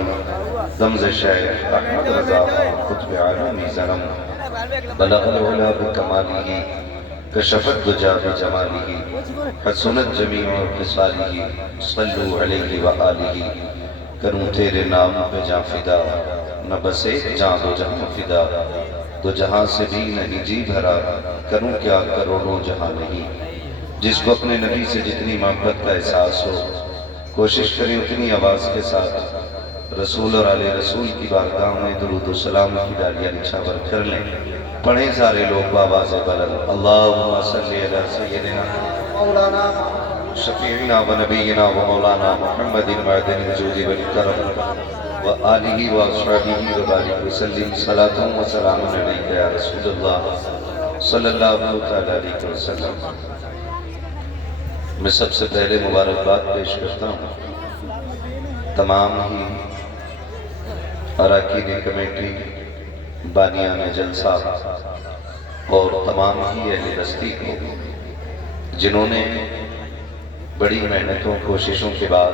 کرم رمز شیخ احمد رضا خان قطب عالمی زنم بلغ العلا بکمالہ کشف الدجا بجمالہ حسنت جمیع خصالہ صلو علیہ وآلہ کروں تیرے نام پہ جاں فدا نہ بس ایک جاں دو جہاں فدا دو جہاں سے بھی نہیں جی بھرا کروں کیا کروڑوں جہاں نہیں جس کو اپنے نبی سے جتنی محبت کا احساس ہو کوشش کریں اتنی آواز کے ساتھ رسول اور آل رسول کی بارگاہ میں درود و سلام کی ڈالیاں نچھاور کر لیں پڑھیں سارے لوگ بآواز بلند اللہم صلی علی سیدنا مولانا شفیعنا و نبینا و مولانا محمد معدن الجود والکرم و آلہ و اصحابہ و بارک وسلم صلاة و سلام علیکہ یا رسول اللہ صلی اللہ علیہ وسلم۔ میں سب سے پہلے مبارکباد پیش کرتا ہوں تمام ہی اراکین کمیٹی بانیان جلسہ اور تمام ہی اہل بستی کو جنہوں نے بڑی محنتوں کوششوں کے بعد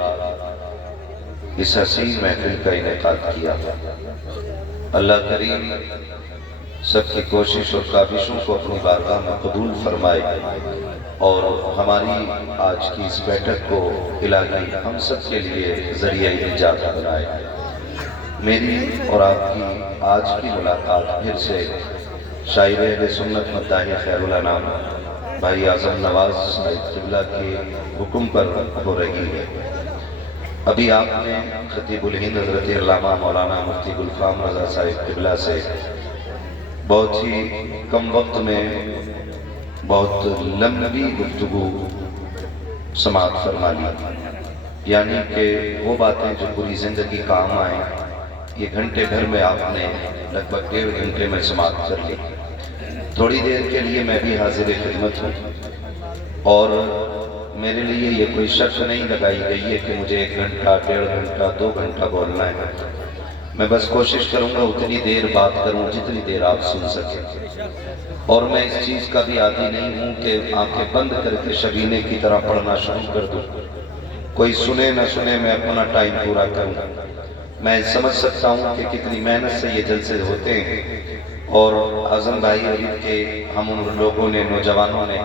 اس حسین محفل کا انعقاد کیا۔ اللہ کریم سب کی کوشش اور کاوشوں کو اپنی بارگاہ میں قبول فرمائے اور ہماری آج کی اس بیٹھک کو الہی ہم سب کے لیے ذریعہ نجات بنائے۔ میری اور آپ کی آج کی ملاقات پھر سے شاعر اہل سنت مداحِ خیر الانام بھائی اعظم نواز صاحب قبلہ کے حکم پر ہو رہی ہے۔ ابھی آپ نے خطیب الہند حضرت علامہ مولانا مفتی گلفام رضا صاحب قبلہ سے بہت ہی کم وقت میں بہت لمبی گفتگو سماعت فرما لی، یعنی کہ وہ باتیں جو پوری زندگی کام آئیں یہ گھنٹے بھر میں آپ نے لگ بھگ 1.5 گھنٹے میں سماعت کر لی۔ تھوڑی دیر کے لیے میں بھی حاضر خدمت ہوں اور میرے لیے یہ کوئی شرط نہیں لگائی گئی ہے کہ مجھے 1 گھنٹہ 1.5 گھنٹہ 2 گھنٹہ بولنا ہے۔ میں بس کوشش کروں گا اتنی دیر بات کروں جتنی دیر آپ سن سکیں، اور میں اس چیز کا بھی عادی نہیں ہوں کہ آنکھیں بند کر کے شبینے کی طرح پڑھنا شروع کر دوں، کوئی سنے نہ سنے میں اپنا ٹائم پورا کروں۔ میں سمجھ سکتا ہوں کہ کتنی محنت سے یہ جلسے ہوتے ہیں اور اعظم بھائی عید کے ہم ان لوگوں نے نوجوانوں نے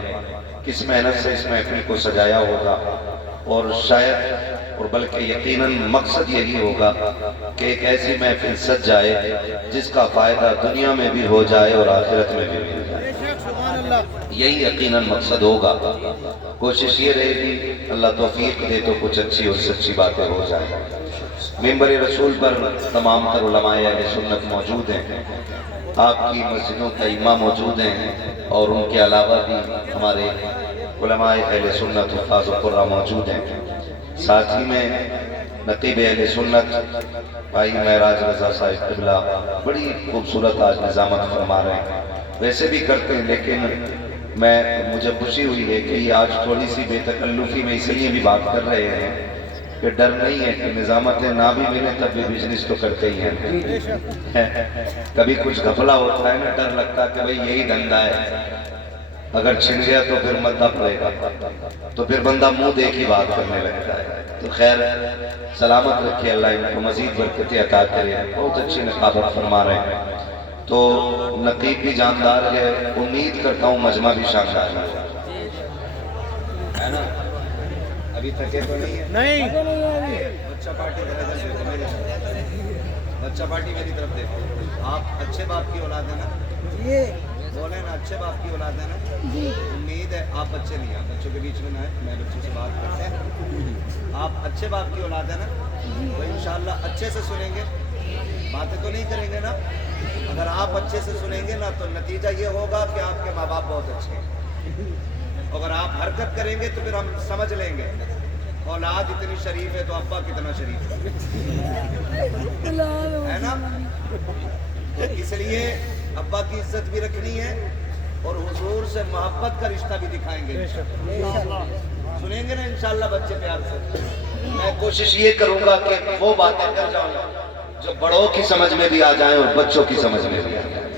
کس محنت سے اس محفل کو سجایا ہوگا، اور شاید اور بلکہ یقیناً مقصد یہی ہوگا کہ ایک ایسی محفل سج جائے جس کا فائدہ دنیا میں بھی ہو جائے اور آخرت میں بھی مل جائے، یہی یقیناً مقصد ہوگا۔ کوشش یہ رہے گی اللہ توفیق دے تو کچھ اچھی اور سچی باتیں ہو جائیں۔ ممبر رسول پر تمام تر علماء اہل سنت موجود ہیں، آپ کی مسجدوں کا امام موجود ہیں اور ان کے علاوہ بھی ہمارے علماء اہل سنت حفاظ و قرہ موجود ہیں۔ ساتھ ہی میں نقیب اہل سنت بھائی معراج رضا صاحب قبلہ بڑی خوبصورت آج نظامت فرما رہے ہیں، ویسے بھی کرتے ہیں لیکن مجھے خوشی ہوئی ہے کہ یہ آج تھوڑی سی بے تکلفی میں اس لیے بھی بات کر رہے ہیں کہ ڈر نہیں ہے کہ نظامتیں نہ بھی ملیں تب بھی بزنس تو کرتے ہی ہیں۔ کبھی کچھ گھپلا ہوتا ہے نا، ڈر لگتا ہے کہ بھئی یہی دھندا ہے، اگر چھن گیا تو پھر مدہ پڑے گا، تو پھر بندہ منہ دیکھ ہی بات کرنے لگتا ہے۔ تو خیر سلامت رکھے اللہ ان کو مزید برکتیں عطا کرے، بہت اچھی نقابت فرما رہے ہیں۔ تو نقیب بھی جاندار ہے، امید کرتا ہوں مجمع بھی شاندار ہے نا؟ ابھی تھکے تو نہیں ہے؟ نہیں بچہ پارٹی بچہ پارٹی میری طرف دیکھو، آپ اچھے باپ کی اولاد ہے نا؟ بولے نا اچھے باپ کی اولاد ہے نا؟ امید ہے آپ بچے نہیں ہیں، بچوں کے بیچ میں نہ ہے، میں بچوں سے بات کرتے ہیں۔ آپ اچھے باپ کی اولاد ہے نا؟ تو انشاءاللہ اچھے سے سنیں گے، باتیں تو نہیں کریں گے نا؟ اگر آپ اچھے سے سنیں گے نا تو نتیجہ یہ ہوگا کہ آپ کے ماں باپ بہت اچھے ہیں، اگر آپ حرکت کریں گے تو پھر ہم سمجھ لیں گے اولاد اتنی شریف ہے تو ابا کتنا شریف ہے نا؟ اس لیے ابا کی عزت بھی رکھنی ہے اور حضور سے محبت کا رشتہ بھی دکھائیں گے، سنیں گے نا انشاءاللہ بچے پیار سے۔ میں کوشش یہ کروں گا کہ وہ باتیں کر جاؤں جو بڑوں کی سمجھ میں بھی آ جائیں اور بچوں کی سمجھ میں بھی آ جائیں،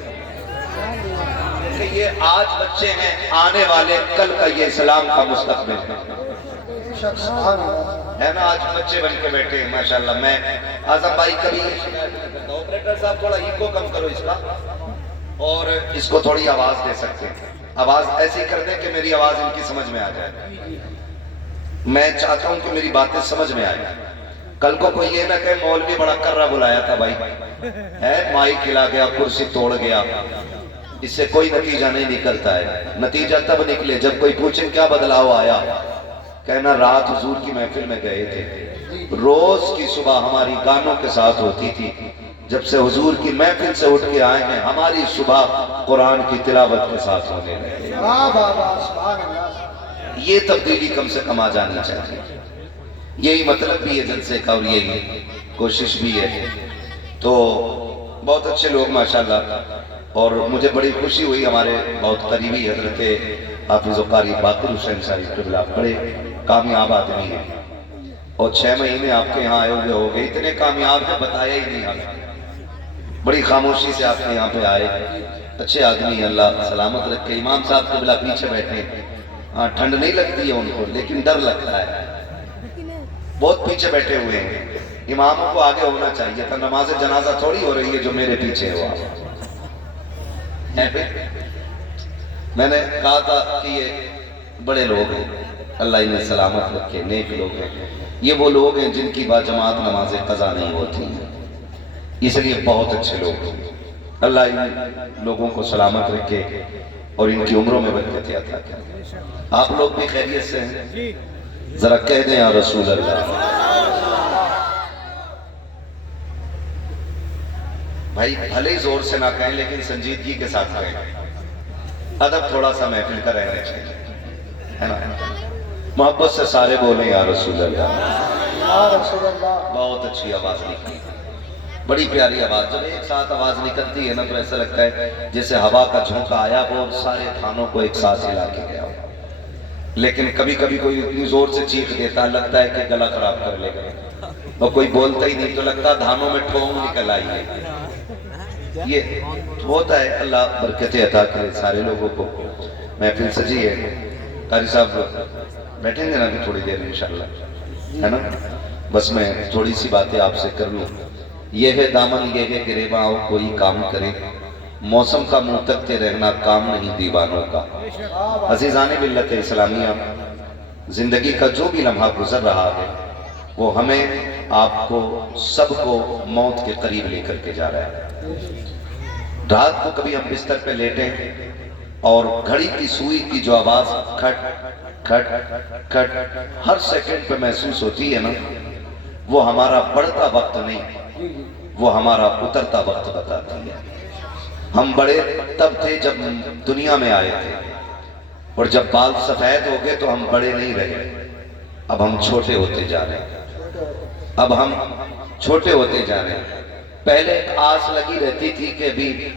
کہ یہ آج بچے ہیں، آنے والے کل کا یہ اسلام کا مستقبل ہے۔ ہے نا آج بچے بن کے بیٹھے ہیں ماشاءاللہ. میں اعظم بھائی کبھی یہ شکایت نہیں کرتا. آپریٹر صاحب تھوڑا ایکو کم کرو اس کا, اور اس کو تھوڑی آواز دے سکتے ہیں. آواز ایسی کر دیں کہ میری آواز ان کی سمجھ میں آ جائے. میں چاہتا ہوں کہ میری باتیں سمجھ میں آئے. کل کو کوئی یہ نہ کہ مولوی بڑا کرا بلایا تھا بھائی, ہے مائی کھلا گیا, کرسی توڑ گیا. اس سے کوئی نتیجہ نہیں نکلتا ہے. نتیجہ تب نکلے جب کوئی پوچھے کیا بدلاؤ آیا, کہنا رات حضور کی محفل میں گئے تھے. روز کی صبح ہماری گانوں کے ساتھ ہوتی تھی, جب سے حضور کی محفل سے اٹھ کے آئے ہیں ہماری صبح قرآن کی تلاوت کے ساتھ ہونے لگے. یہ تبدیلی کم سے کم آ جانی چاہیے. یہی مطلب بھی ہے جلسے کا, اور یہی کوشش بھی ہے. تو بہت اچھے لوگ ماشاءاللہ, اور مجھے بڑی خوشی ہوئی. ہمارے بہت قریبی حضرت حافظ و قاری باقر حسین صاحب قبلہ بڑے کامیاب آدمی ہیں, اور 6 مہینے آپ کے یہاں آئے ہوئے ہو گئے. اتنے کامیاب ہیں بتایا ہی نہیں ہمیں. بڑی خاموشی سے آپ کے یہاں پہ آئے. اچھے آدمی ہیں, اللہ سلامت رکھے. امام صاحب قبلہ پیچھے بیٹھے ہیں. ہاں ٹھنڈ نہیں لگتی ہے ان کو, لیکن ڈر لگتا ہے. بہت پیچھے بیٹھے ہوئے ہیں. اماموں کو آگے ہونا چاہیے تھا. نماز جنازہ تھوڑی ہو رہی ہے جو میرے پیچھے ہوا. میں نے کہا تھا کہ یہ بڑے لوگ ہیں, اللہ انہیں سلامت رکھے, نیک لوگ ہیں. یہ وہ لوگ ہیں جن کی باجماعت نماز قضا نہیں ہوتی, اس لیے بہت اچھے لوگ ہیں. اللہ ان لوگوں کو سلامت رکھے اور ان کی عمروں میں برکت عطا کرے. آپ لوگ بھی خیریت سے ہیں؟ ذرا کہہ دیں یا رسول اللہ. بھائی بھلے ہی زور سے نہ کہیں لیکن سنجیدگی کے ساتھ کہیں. ادب تھوڑا سا محفل کا رہنا چاہیے, ہے نا. محبت سے سارے بولیں یا رسول اللہ. بہت اچھی آواز نکلی, بڑی پیاری آواز. جب ایک ساتھ آواز نکلتی ہے نا تو ایسا لگتا ہے جیسے ہوا کا جھونکا آیا وہ سارے تھانوں کو ایک ساتھ ہلا کے گیا. لیکن کبھی کبھی کوئی اتنی زور سے چیخ دیتا لگتا ہے کہ گلا خراب کر لے گا, اور کوئی بولتا ہی نہیں تو لگتا دھانوں میں ٹھونگ نکل آئی ہے. یہ ہوتا ہے. اللہ برکت عطا کرے سارے لوگوں کو. محفل سجی ہے. قاری صاحب بیٹھیں گے نا ابھی تھوڑی دیر انشاءاللہ, ہے نا. بس میں تھوڑی سی باتیں آپ سے کر لوں. یہ ہے دامن یہ ہے گریباں اور کوئی کام کرے, موسم کا منہ تکتے رہنا کام نہیں دیوانوں کا. عزیزان ملت اسلامیہ, زندگی کا جو بھی لمحہ گزر رہا ہے وہ ہمیں آپ کو سب کو موت کے قریب لے کر کے جا رہا ہے. رات کو کبھی ہم بستر پہ لیٹیں اور گھڑی کی سوئی کی جو آواز کھٹ کھٹ کھٹ ہر سیکنڈ پہ محسوس ہوتی ہے نا, وہ ہمارا بڑھتا وقت نہیں, وہ ہمارا اترتا وقت بتاتی ہے. ہم بڑے تب تھے جب دنیا میں آئے تھے, اور جب بال سفید ہو گئے تو ہم بڑے نہیں رہے. اب ہم چھوٹے ہوتے جا رہے ہیں. اب ہم چھوٹے ہوتے جا رہے ہیں. پہلے ایک آس لگی رہتی تھی کہ ابھی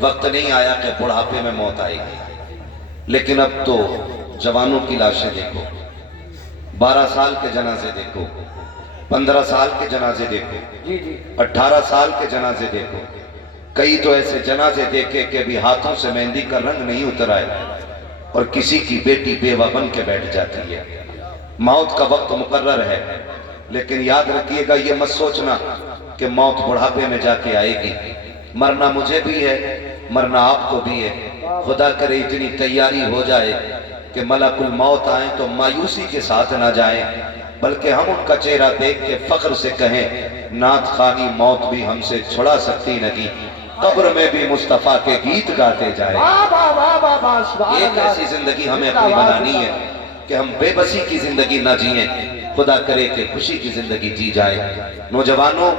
وقت نہیں آیا کہ بڑھاپے میں موت آئے گی, لیکن اب تو جوانوں کی لاشیں دیکھو, 12 سال کے جنازے دیکھو, 15 سال کے جنازے دیکھو, 18 سال کے جنازے دیکھو. کئی تو ایسے جنازے دیکھے کہ ابھی ہاتھوں سے مہندی کا رنگ نہیں اتر آئے, اور کسی کی بیٹی بیوہ بن کے بیٹھ جاتی ہے. موت کا وقت مقرر ہے, لیکن یاد رکھیے گا یہ مت سوچنا کہ موت بڑھاپے میں جا کے آئے گی. مرنا مجھے بھی ہے, مرنا آپ کو بھی ہے. خدا کرے اتنی تیاری ہو جائے کہ ملک الموت آئیں تو مایوسی کے ساتھ نہ جائیں, بلکہ ہم ان کا چہرہ دیکھ کے فخر سے کہیں نعت خوانی موت بھی ہم سے چھڑا سکتی نہیں, قبر میں بھی مصطفیٰ کے گیت گاتے جائیں. ایک ایسی زندگی ہمیں اپنی بنانی ہے کہ ہم بے بسی کی زندگی نہ جئیں, خدا کرے کہ خوشی کی زندگی جی جائے. نوجوانوں,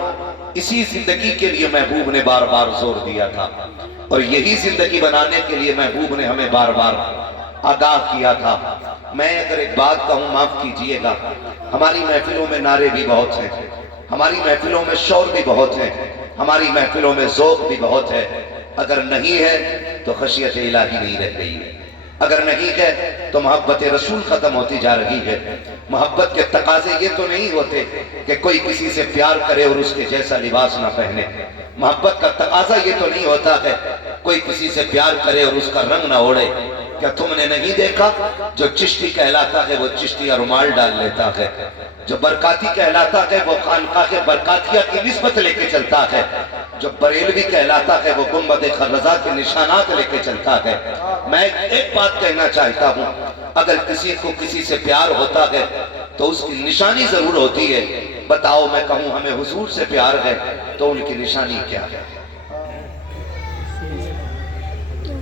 اسی زندگی کے لیے محبوب نے بار بار زور دیا تھا, اور یہی زندگی بنانے کے لیے محبوب نے ہمیں بار بار آگاہ کیا تھا. میں اگر ایک بات کہوں معاف کیجئے گا, ہماری محفلوں میں نعرے بھی بہت ہیں, ہماری محفلوں میں شور بھی بہت ہیں, ہماری محفلوں میں ذوق بھی بہت ہے. اگر نہیں ہے تو خشیت الہی نہیں رہ گئی ہے, اگر نہیں ہے تو محبت رسول ختم ہوتی جا رہی ہے. محبت کے تقاضے یہ تو نہیں ہوتے کہ کوئی کسی سے پیار کرے اور اس کے جیسا لباس نہ پہنے. محبت کا تقاضا یہ تو نہیں ہوتا ہے کوئی کسی سے پیار کرے اور اس کا رنگ نہ اوڑے. کیا تم نے نہیں دیکھا جو چشتی کہلاتا ہے وہ چشتیہ رومال ڈال لیتا ہے، جو برکاتی کہلاتا ہے وہ خانقاہ کے برکاتیہ کی نسبت لے کے چلتا ہے، جو بریلوی کہلاتا ہے وہ گنبد خرزہ کے نشانات لے کے چلتا ہے۔ میں ایک بات کہنا چاہتا ہوں، اگر کسی کو کسی سے پیار ہوتا ہے تو اس کی نشانی ضرور ہوتی ہے۔ بتاؤ میں کہوں ہمیں حضور سے پیار ہے تو ان کی نشانی کیا ہے؟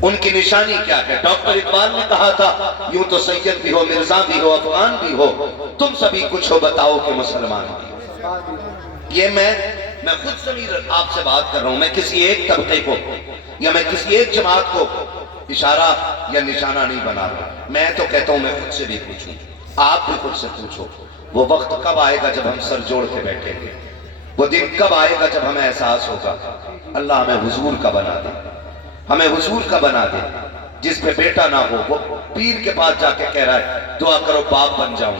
ان کی نشانی کیا ہے؟ ڈاکٹر اقبال نے کہا تھا یوں تو سید بھی ہو، مرزا بھی ہو، افغان بھی ہو، تم سبھی کچھ ہو، بتاؤ کہ مسلمان بھی ہو۔ یہ میں خود ضمیر آپ سے بات کر رہا ہوں، میں کسی ایک طبقے کو یا میں کسی ایک جماعت کو اشارہ یا نشانہ نہیں بنا رہا۔ میں تو کہتا ہوں میں خود سے بھی پوچھوں، آپ بھی خود سے پوچھو، وہ وقت کب آئے گا جب ہم سر جوڑ کے بیٹھیں گے؟ وہ دن کب آئے گا جب ہمیں احساس ہوگا اللہ ہمیں حضور کا بنا دے، ہمیں حضور کا بنا دے، جس پہ بیٹا نہ ہو وہ پیر کے پاس جا کے کہہ رہا ہے دعا کرو باپ بن جاؤں،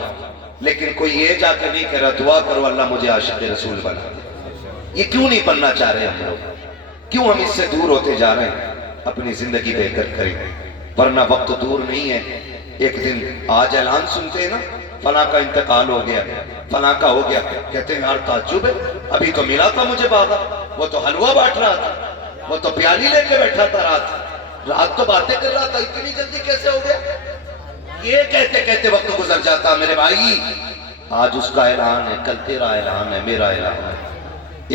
لیکن کوئی یہ جا کے نہیں کہہ رہا دعا کرو اللہ مجھے عاشق رسول بنا دے۔ یہ کیوں نہیں بننا چاہ رہے ہم لوگ؟ کیوں ہم اس سے دور ہوتے جا رہے ہیں؟ اپنی زندگی بہتر کریں، ورنہ وقت دور نہیں ہے۔ ایک دن آج اعلان سنتے ہیں نا فلاں کا انتقال ہو گیا، فلاں کا ہو گیا، کہتے ہیں یار تعجب ہے، ابھی تو ملا تھا مجھے بابا، وہ تو حلوہ بانٹ رہا تھا، وہ تو پیالی لے کے بیٹھا تھا، رات تو باتیں کر رہا تھا، اتنی جلدی کیسے ہو گیا؟ یہ کہتے کہتے وقت گزر جاتا۔ میرے بھائی آج اس کا اعلان ہے، کل تیرا اعلان ہے، میرا اعلان ہے،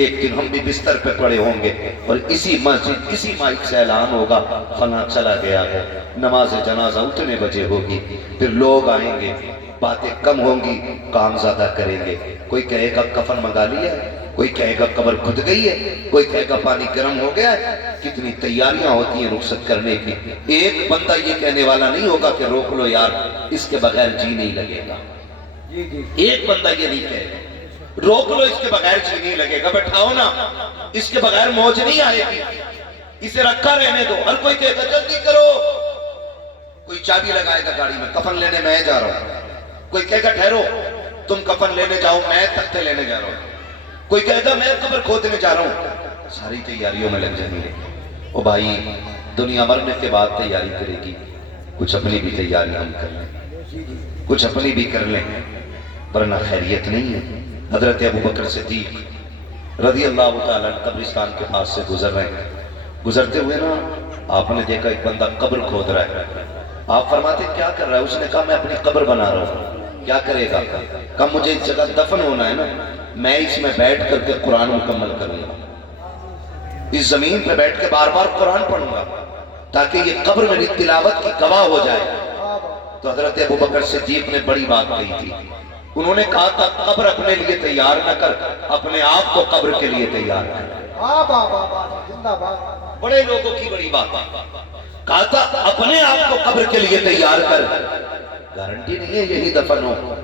ایک دن ہم بھی بستر پہ پڑے ہوں گے اور اسی مسجد اسی مائک سے اعلان ہوگا فلاں چلا گیا ہے، نماز جنازہ اتنے بجے ہوگی، پھر لوگ آئیں گے، باتیں کم ہوں گی، کام زیادہ کریں گے۔ کوئی کہے گا کفن منگا لیا ہے، کوئی کہے گا قبر کھد گئی ہے، کوئی کہے گا پانی گرم ہو گیا ہے۔ کتنی تیاریاں ہوتی ہیں رخصت کرنے کی۔ ایک بندہ یہ کہنے والا نہیں ہوگا کہ روک لو یار اس کے بغیر جی نہیں لگے گا، ایک بندہ یہ نہیں کہے گا روک لو اس کے بغیر جی نہیں لگے گا، بٹھاؤ نا اس کے بغیر موج نہیں آئے گی، اسے رکھا رہنے دو۔ ہر کوئی کہے گا جلدی کرو، کوئی چابی لگائے گا گاڑی میں، کفن لینے میں جا رہا ہوں، کوئی کہے گا ٹھہرو تم کفن لینے جاؤ میں تختے لینے جا رہا ہوں، کوئی کہے گا میں قبر کھودنے جا رہا ہوں۔ ساری تیاریوں میں لگ جائیں گے۔ او بھائی دنیا مرنے کے بعد تیاری کرے گی، کچھ اپنی بھی تیاری ہم کر لیں، کچھ اپنی بھی کر لیں، ورنہ خیریت نہیں ہے۔ حضرت ابوبکر صدیق رضی اللہ تعالیٰ قبرستان کے پاس سے گزر رہے ہیں، گزرتے ہوئے نا آپ نے دیکھا ایک بندہ قبر کھود رہا ہے۔ آپ فرماتے کیا کر رہا ہے؟ اس نے کہا میں اپنی قبر بنا رہا ہوں۔ کیا کرے گا؟ کہا مجھے اس جگہ دفن ہونا ہے نا، میں اس میں بیٹھ کر کے قرآن مکمل کروں گا، اس زمین پہ بیٹھ کے بار بار قرآن پڑھوں گا تاکہ یہ قبر میری تلاوت کی گواہ ہو جائے۔ تو حضرت ابوبکر صدیق نے بڑی بات کہی تھی، انہوں نے کہا تھا قبر اپنے لیے تیار نہ کر، اپنے آپ کو قبر کے لیے تیار کر۔ بڑے لوگوں کی بڑی بات کہا تھا اپنے آپ کو قبر کے لیے تیار کر، گارنٹی نہیں ہے یہی دفن ہو،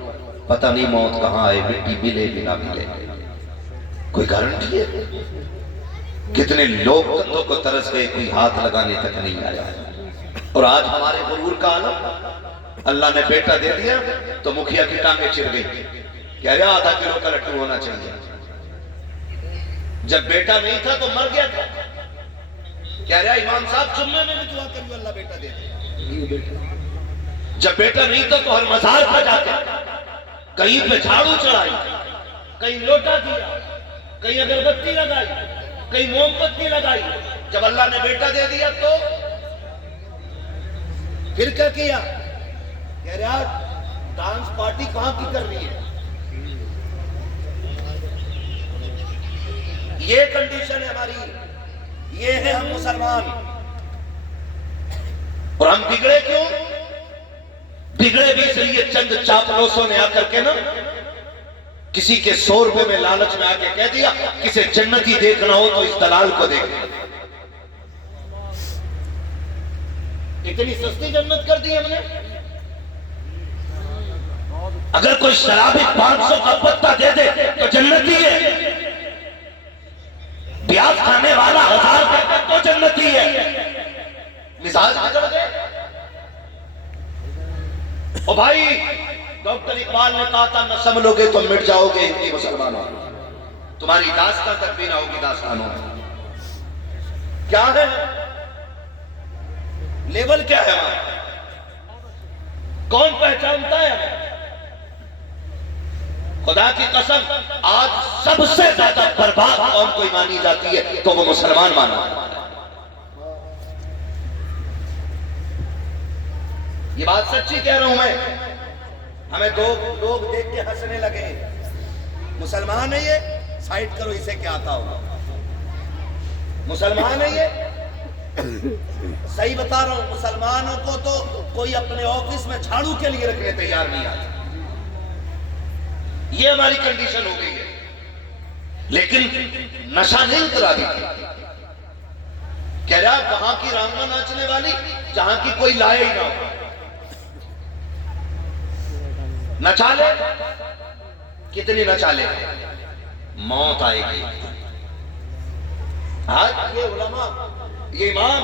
پتہ نہیں موت کہاں آئے، مٹی ملے بھی نہ ملے، کوئی گارنٹی ہے؟ کتنے لوگ کندھوں کو ترس گئے، کوئی ہاتھ لگانے تک نہیں آیا۔ اور آج ہمارے غرور کا عالم، اللہ نے بیٹا دے دیا تو مکھیا کی ٹانگیں چڑھ گئی، کہہ رہا آدھا کلو کا لڈو ہونا چاہیے، جب بیٹا نہیں تھا تو مر گیا تھا، کہہ رہا امام صاحب جمعے میں بھی دعا کریو اللہ بیٹا دے دے، جب بیٹا نہیں تھا تو ہر مزار پہ جا کے کہیں پہ جھاڑو چڑھائی، کہیں لوٹا دیا، کہیں اگربتی لگائی، کہیں موم بتی لگائی، جب اللہ نے بیٹا دے دیا تو پھر کیا کیا؟ کہہ رہا ڈانس پارٹی کہاں کی کر رہی ہے؟ یہ کنڈیشن ہے ہماری، یہ ہے ہم مسلمان۔ اور ہم بگڑے کیوں؟ بگڑے بھی اس لیے چند چاپلوسوں نے آ کر کے نا کسی کے 100 روپے میں لالچ میں آ کے کہہ دیا کسی جنتی دیکھنا ہو تو اس دلال کو دیکھ، اتنی سستی جنت کر دی ہم نے۔ اگر کوئی شرابی 500 کا پتہ دے دے تو جنتی ہے، پیاز کھانے والا 1000 دے دے تو جنتی ہے۔ مزاج بگڑ گئے۔ او بھائی ڈاکٹر اقبال نے کہا تھا نہ سنبھلو گے تو مٹ جاؤ گے ہندی مسلمانوں، تمہاری داستان تک بھی نہ ہوگی داستانوں۔ کیا ہے لیول، کیا ہے ہمارا؟ کون پہچانتا ہے ہمیں؟ خدا کی قسم آج سب سے زیادہ برباد قوم کوئی مانی جاتی ہے تو وہ مسلمان مانا جاتا ہے۔ یہ بات سچی کہہ رہا ہوں میں۔ ہمیں دو لوگ دیکھ کے ہنسنے لگے، مسلمان ہے یہ، سائٹ کرو اسے کیا آتا ہوگا، مسلمان ہے یہ، صحیح بتا رہا ہوں، مسلمانوں کو تو کوئی اپنے آفس میں جھاڑو کے لیے رکھنے تیار نہیں آتا۔ یہ ہماری کنڈیشن ہو گئی ہے۔ لیکن نشہ نہیں اترا دی، کہہ رہا وہاں کی رانگا ناچنے والی جہاں کی کوئی لائے ہی نہ ہو، نچا لے، کتنی نچا لے، موت آئے گی۔ آج یہ علماء، یہ امام،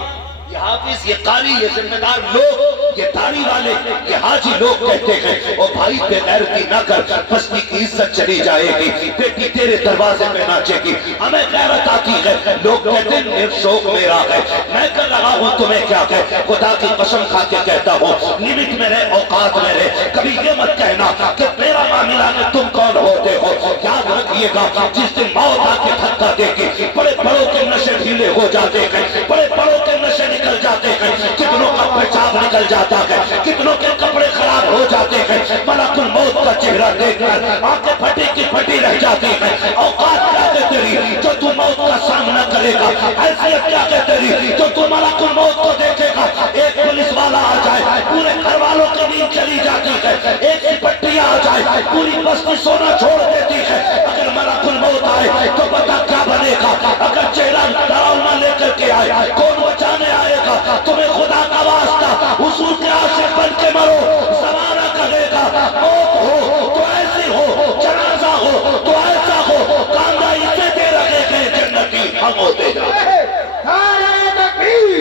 یہ حافظ، یہ قاری، یہ ذمہ دار لوگ، یہ داڑھی والے، یہ حاجی لوگ کہتے ہیں او بھائی بے غیرتی نہ کر، بستی کی عزت چلی جائے گی، بیٹی تیرے دروازے میں ناچے گی، ہمیں غیرت آتی ہے۔ لوگ کہتے ہیں میرا شوق میرا ہے، میں کر رہا ہوں تمہیں کیا کہ خدا کی قسم کھا کے کہتا ہوں، لمٹ میں رہے، اوقات میں رہے، کبھی یہ مت کہنا کہ میرا معاملہ ہے تم کون ہوتے ہو۔ یاد رکھیے گا جس دن موت آ کے دھکا دے گی، بڑے بڑوں کے نشے ڈھیلے ہو جاتے ہیں، بڑے بڑوں کے نشے نکل جاتے ہیں، کتنوں کا پیشاب نکل جاتا ہے، کتنوں کے کپڑے خراب ہو جاتے ہیں، ملک الموت کا چہرہ دیکھ کر آنکھیں پھٹی کی پھٹی رہ جاتی ہیں۔ اوقات کیا ہے تیری جو تو موت کا سامنا کرے گا، حیثیت کیا ہے تیری جو تو ملک الموت کو دیکھے گا۔ ایک پولیس والا آ جائے پورے گھر والوں کی نیند چلی جاتی ہے، ایک سپٹیا آ جائے پوری بستی سونا چھوڑ دیتی ہے۔ اگر ملک الموت آئے تو بتا کیا بنے گا؟ اگر چہرہ ڈراؤنا لے کر کے آئے کون بچانے آئے گا؟ تمہیں خدا کا واسطہ حضور کے عاشق بن کے مرو، زمانہ کہے گا موت ہو تو ایسی ہو، جنازہ ہو تو ایسا ہو، کاندھا اسے دے رکھے گئے جنتی ہم ہوتے جائیں۔ نعرہ تکبیر،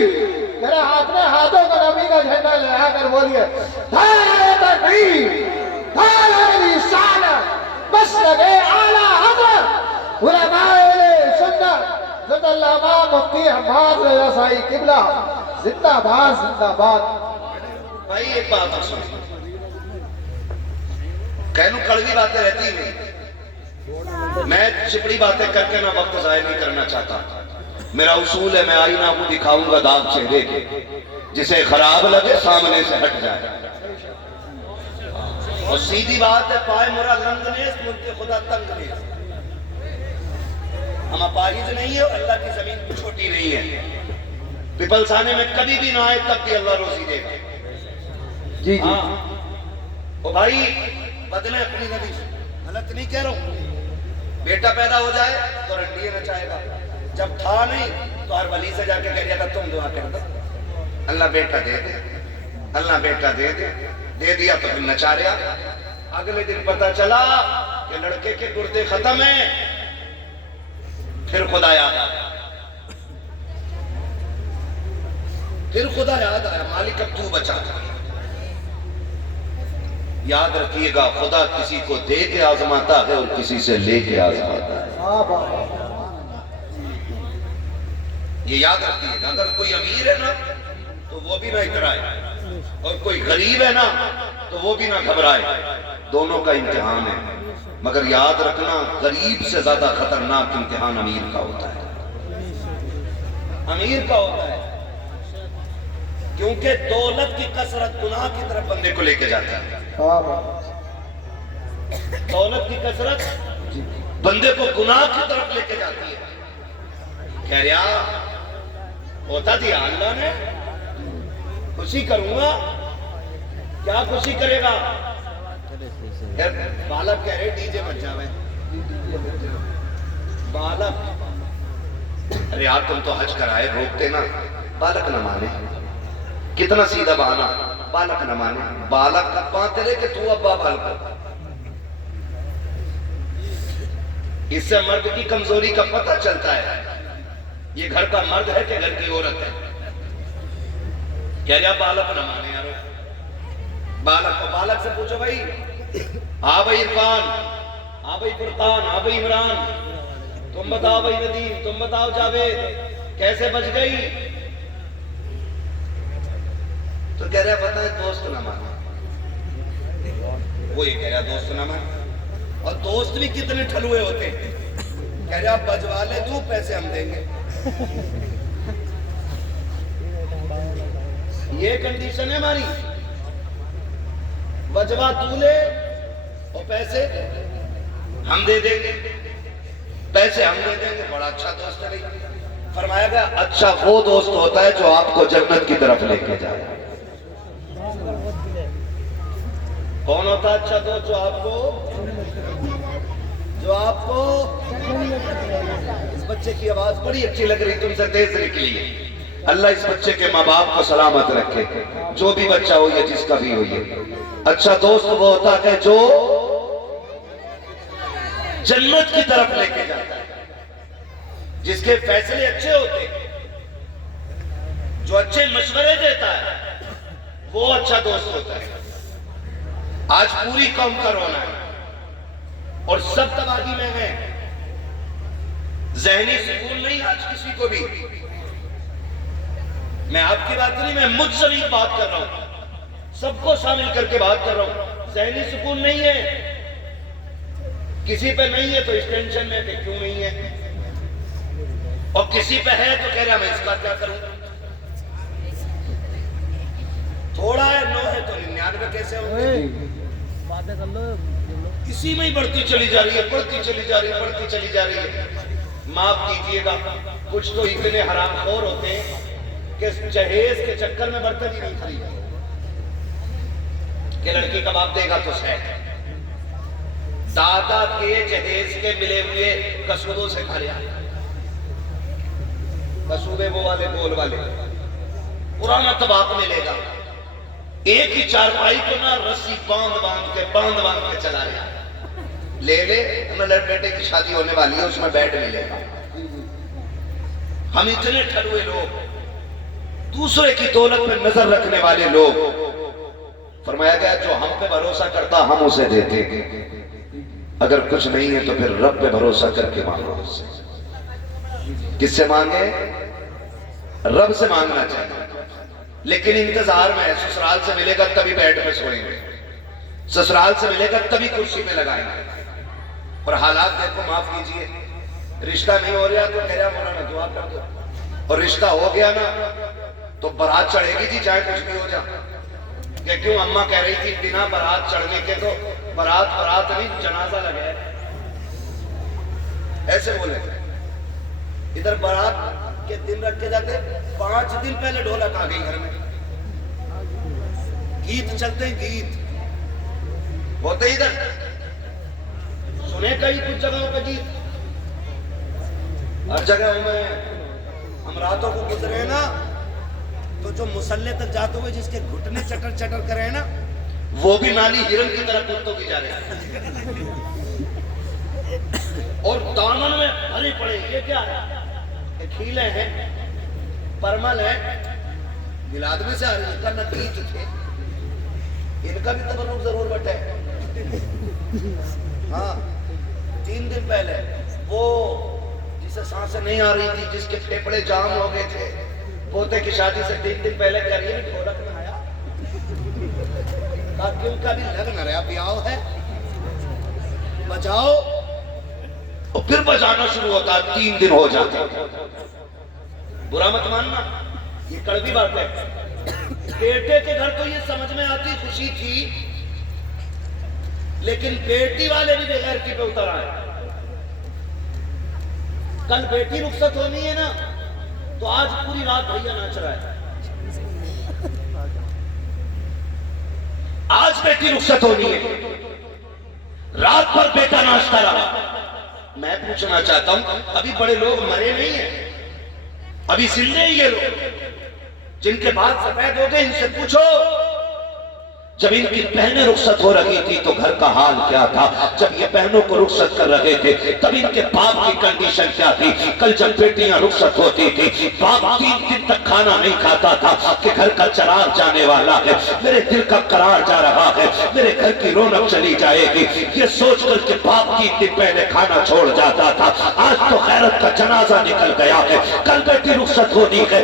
میرے ہاتھ میں ہاتھوں کو نبی کا جھنڈا لے آ کر بولیے نعرہ تکبیر، نعرہ رسالت، بس لگے اعلیٰ حضرت علماء سنت حضرت علامہ مفتی حماد رضا صاحی قبلہ زندہ باد زندہ باد۔ بھائی ایک بات اور سنیں، کہنوں کڑوی باتیں رہتی نہیں، میں چپڑی باتیں کر کے نہ وقت ضائع نہیں کرنا چاہتا۔ میرا اصول ہے میں آئینہ کو دکھاؤں گا داغ چہرے کے، جسے خراب لگے سامنے سے ہٹ جائے، اور سیدھی بات ہے پائے مرا لنگ نیز ملک خدا تنگ نیز۔ ہم اپاہج نہیں ہے اور اللہ کی زمین چھوٹی نہیں ہے، پیپلسانے میں کبھی بھی نہ آئے تب بھی اللہ روزی دے گا۔ جی جی او بھائی بدلیں اپنی نبی، غلط نہیں کہہ رہا ہوں، بیٹا پیدا ہو جائے تو رنڈیے نچائے گا، جب تھا نہیں تو ہر ولی سے جا کے کہہ دیا تھا تم دعا کر دو اللہ بیٹا دے دے، اللہ بیٹا دے دے، دے دیا تو پھر نچا رہا۔ اگلے دن پتا چلا کہ لڑکے کے گردے ختم ہیں، پھر خدا یاد آیا، پھر خدا یاد آیا مالک اب تو بچا۔ یاد رکھیے گا خدا کسی کو دے کے آزماتا ہے اور کسی سے لے کے آزماتا ہے، یہ یاد رکھیے گا۔ اگر کوئی امیر ہے نا تو وہ بھی نہ اترائے، اور کوئی غریب ہے نا تو وہ بھی نہ گھبرائے، دونوں کا امتحان ہے۔ مگر یاد رکھنا غریب سے زیادہ خطرناک امتحان امیر کا ہوتا ہے، امیر کا ہوتا ہے، کیونکہ دولت کی کثرت گناہ کی طرف بندے کو لے کے جاتا ہے۔ دولت کی کثرت بندے کو گناہ کی طرف لے کے جاتی ہے۔ کہہ رہا ہوتا دیا اللہ نے، خوشی کروں گا، کیا خوشی کرے گا؟ بالک کہہ رہے ڈی جے بچ جاوے، بالک ارے یار تم تو حج کرائے روکتے نا، بالک نہ مانے، کتنا سیدھا بہانا، بالک نہ مانے، بالک ابا تیرے کہ تو ابا بالک۔ اس سے مرد کی کمزوری کا پتہ چلتا ہے یہ گھر کا مرد ہے کہ گھر کی عورت ہے۔ کہہ رہا بالک نہ مانے یارو، بالک کو بالک سے پوچھو بھائی، ہاں بھائی عرفان، ہاں بھائی فرقان، ہاں بھائی عمران، تم بتاؤ بھائی ندیم، تم بتاؤ جاوید کیسے بچ گئی؟ تو کہہ رہا پتہ ہے دوست نہ مانا، وہ یہ کہہ رہا دوست نہ مان. اور دوست بھی کتنے ٹھلوے ہوتے ہیں. کہہ رہا بجوا لے تو پیسے ہم دیں گے. یہ کنڈیشن ہے ہماری. بجوا تو لے اور پیسے ہم دے دیں گے. پیسے ہم دے دیں گے. بڑا اچھا دوست ہے بھائی. فرمایا گیا اچھا وہ دوست ہوتا ہے جو آپ کو جنت کی طرف لے کے جائے. کون ہوتا ہے اچھا دوست؟ جو آپ کو اس بچے کی آواز بڑی اچھی لگ رہی تم سے تیز نکلی ہے. اللہ اس بچے کے ماں باپ کو سلامت رکھے. جو بھی بچہ ہو یا جس کا بھی ہو. یہ اچھا دوست وہ ہوتا ہے جو جنت کی طرف لے کے جاتا ہے. جس کے فیصلے اچھے ہوتے ہیں, جو اچھے مشورے دیتا ہے, وہ اچھا دوست ہوتا ہے. آج پوری قوم کا رونا ہے اور سب تباہی میں ہیں. ذہنی سکون نہیں آج کسی کو بھی. میں آپ کی بات نہیں, میں مجھ سے بھی بات کر رہا ہوں, سب کو شامل کر کے بات کر رہا ہوں. ذہنی سکون نہیں ہے. کسی پہ نہیں ہے تو اس ٹینشن میں کہ کیوں نہیں ہے, اور کسی پہ ہے تو کہہ رہا میں اس کا کیا کروں. تھوڑا ہے 9 ہے تو 99 کیسے ہوگی. اسی میں ہی بڑھتی چلی جا رہی ہے, بڑھتی چلی جا رہی ہے, بڑھتی چلی جا رہی ہے. معاف کیجئے گا, کچھ تو اتنے حرام خور ہوتے ہیں کہ جہیز کے چکر میں برتن ہی نہیں خریدتے کہ لڑکی کباب دے گا تو سیٹ. دادا کے جہیز کے ملے ہوئے کسودوں سے کھا لیا. کسودے وہ والے گول والے پرانا طباق ملے گا. ایک ہی چارپائی کو نا رسی باندھ کے چلا رہا. لے لے بیٹے کی شادی ہونے والی ہے, اس میں بیڈ ملے گا. ہم اتنے ٹھلوے لوگ, دوسرے کی دولت پہ نظر رکھنے والے لوگ. فرمایا گیا جو ہم پہ بھروسہ کرتا ہم اسے دیتے. اگر کچھ نہیں ہے تو پھر رب پہ بھروسہ کر کے مانگو. کس سے مانگے؟ رب سے مانگنا چاہیے. لیکن انتظار میں ہے. سسرال سے ملے گا تبھی بیڈ پہ سوئیں گے, سسرال سے ملے گا تبھی کرسی پہ لگائیں گے. اور حالات دیکھو, معاف کیجئے, رشتہ نہیں ہو رہا تو کہہ رہا مولانا دعا کر دو, اور رشتہ ہو گیا نا تو برات چڑھے گی جی چاہے کچھ بھی ہو جا. کہ کیوں اماں کہہ رہی تھی بنا برات چڑھنے کے تو برات نہیں جنازہ لگے. ایسے بولے ادھر برات کے دن رکھ کے جاتے, 5 دن پہلے ڈھولک آ گئی گھر میں, گیت چلتے ہیں, گیت ہوتے ادھر سنے کئی کچھ جگہوں پہ گیت. ہر جگہ میں ہم راتوں کو گزرے نا تو جو مسلح تک جاتے ہوئے جس کے گھٹنے چٹر چٹر کرے ہیں نا, وہ بھی نالی ہرن کی طرح کتوں کی جا رہے ہیں. اور دامن میں بھری پڑے. یہ کیا ہے؟ کھیلے ہیں, پرمل ہے, میلاد میں سے آ رہی ہے. نہ گیت تھے, ان کا بھی تبرک ضرور بٹے. ہاں 3 دن پہلے وہ جسے سانسیں نہیں آ رہی تھی, جس کے پھیپڑے جام ہو گئے تھے, پوتے کی شادی سے 3 دن پہلے کریے ڈھولک میں آیا تاکہ ان کا بھی لگ نہ رہا. بیاہ ہے, بجاؤ, اور پھر بجانا شروع ہوتا ہے. 3 دن ہو جاتے. برا مت ماننا, یہ کڑوی بات ہے. بیٹے کے گھر تو یہ سمجھ میں آتی خوشی تھی, لیکن بیٹی والے بھی بغیر کی پہ اتر آئے. کل بیٹی رخصت ہونی ہے نا تو آج پوری رات بھیا ناچ رہا ہے. آج بیٹی رخصت ہونی ہے, رات بھر بیٹا ناچتا رہا. میں پوچھنا چاہتا ہوں, ابھی بڑے لوگ مرے نہیں ہیں, ابھی زندے ہی یہ لوگ جن کے بعد سفید ہو گئے, ان سے پوچھو جب ان کی بہنیں رخصت ہو رہی تھی تو گھر کا حال کیا تھا. جب یہ بہنوں کو رخصت کر رہے تھے تب ان کے باپ کی کنڈیشن کیا تھی. کل جب بیٹیاں رخصت ہوتی تھی, باپ 3 دن تک کھانا نہیں کھاتا تھا کہ گھر کا چراغ جانے والا ہے, میرے دل کا قرار جا رہا ہے, میرے گھر کی رونق چلی جائے گی. یہ سوچ کر کہ باپ 3 دن پہلے کھانا چھوڑ جاتا تھا, آج تو خیرت کا جنازہ نکل گیا ہے. کل بیٹی رخصت ہونی ہے,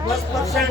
10%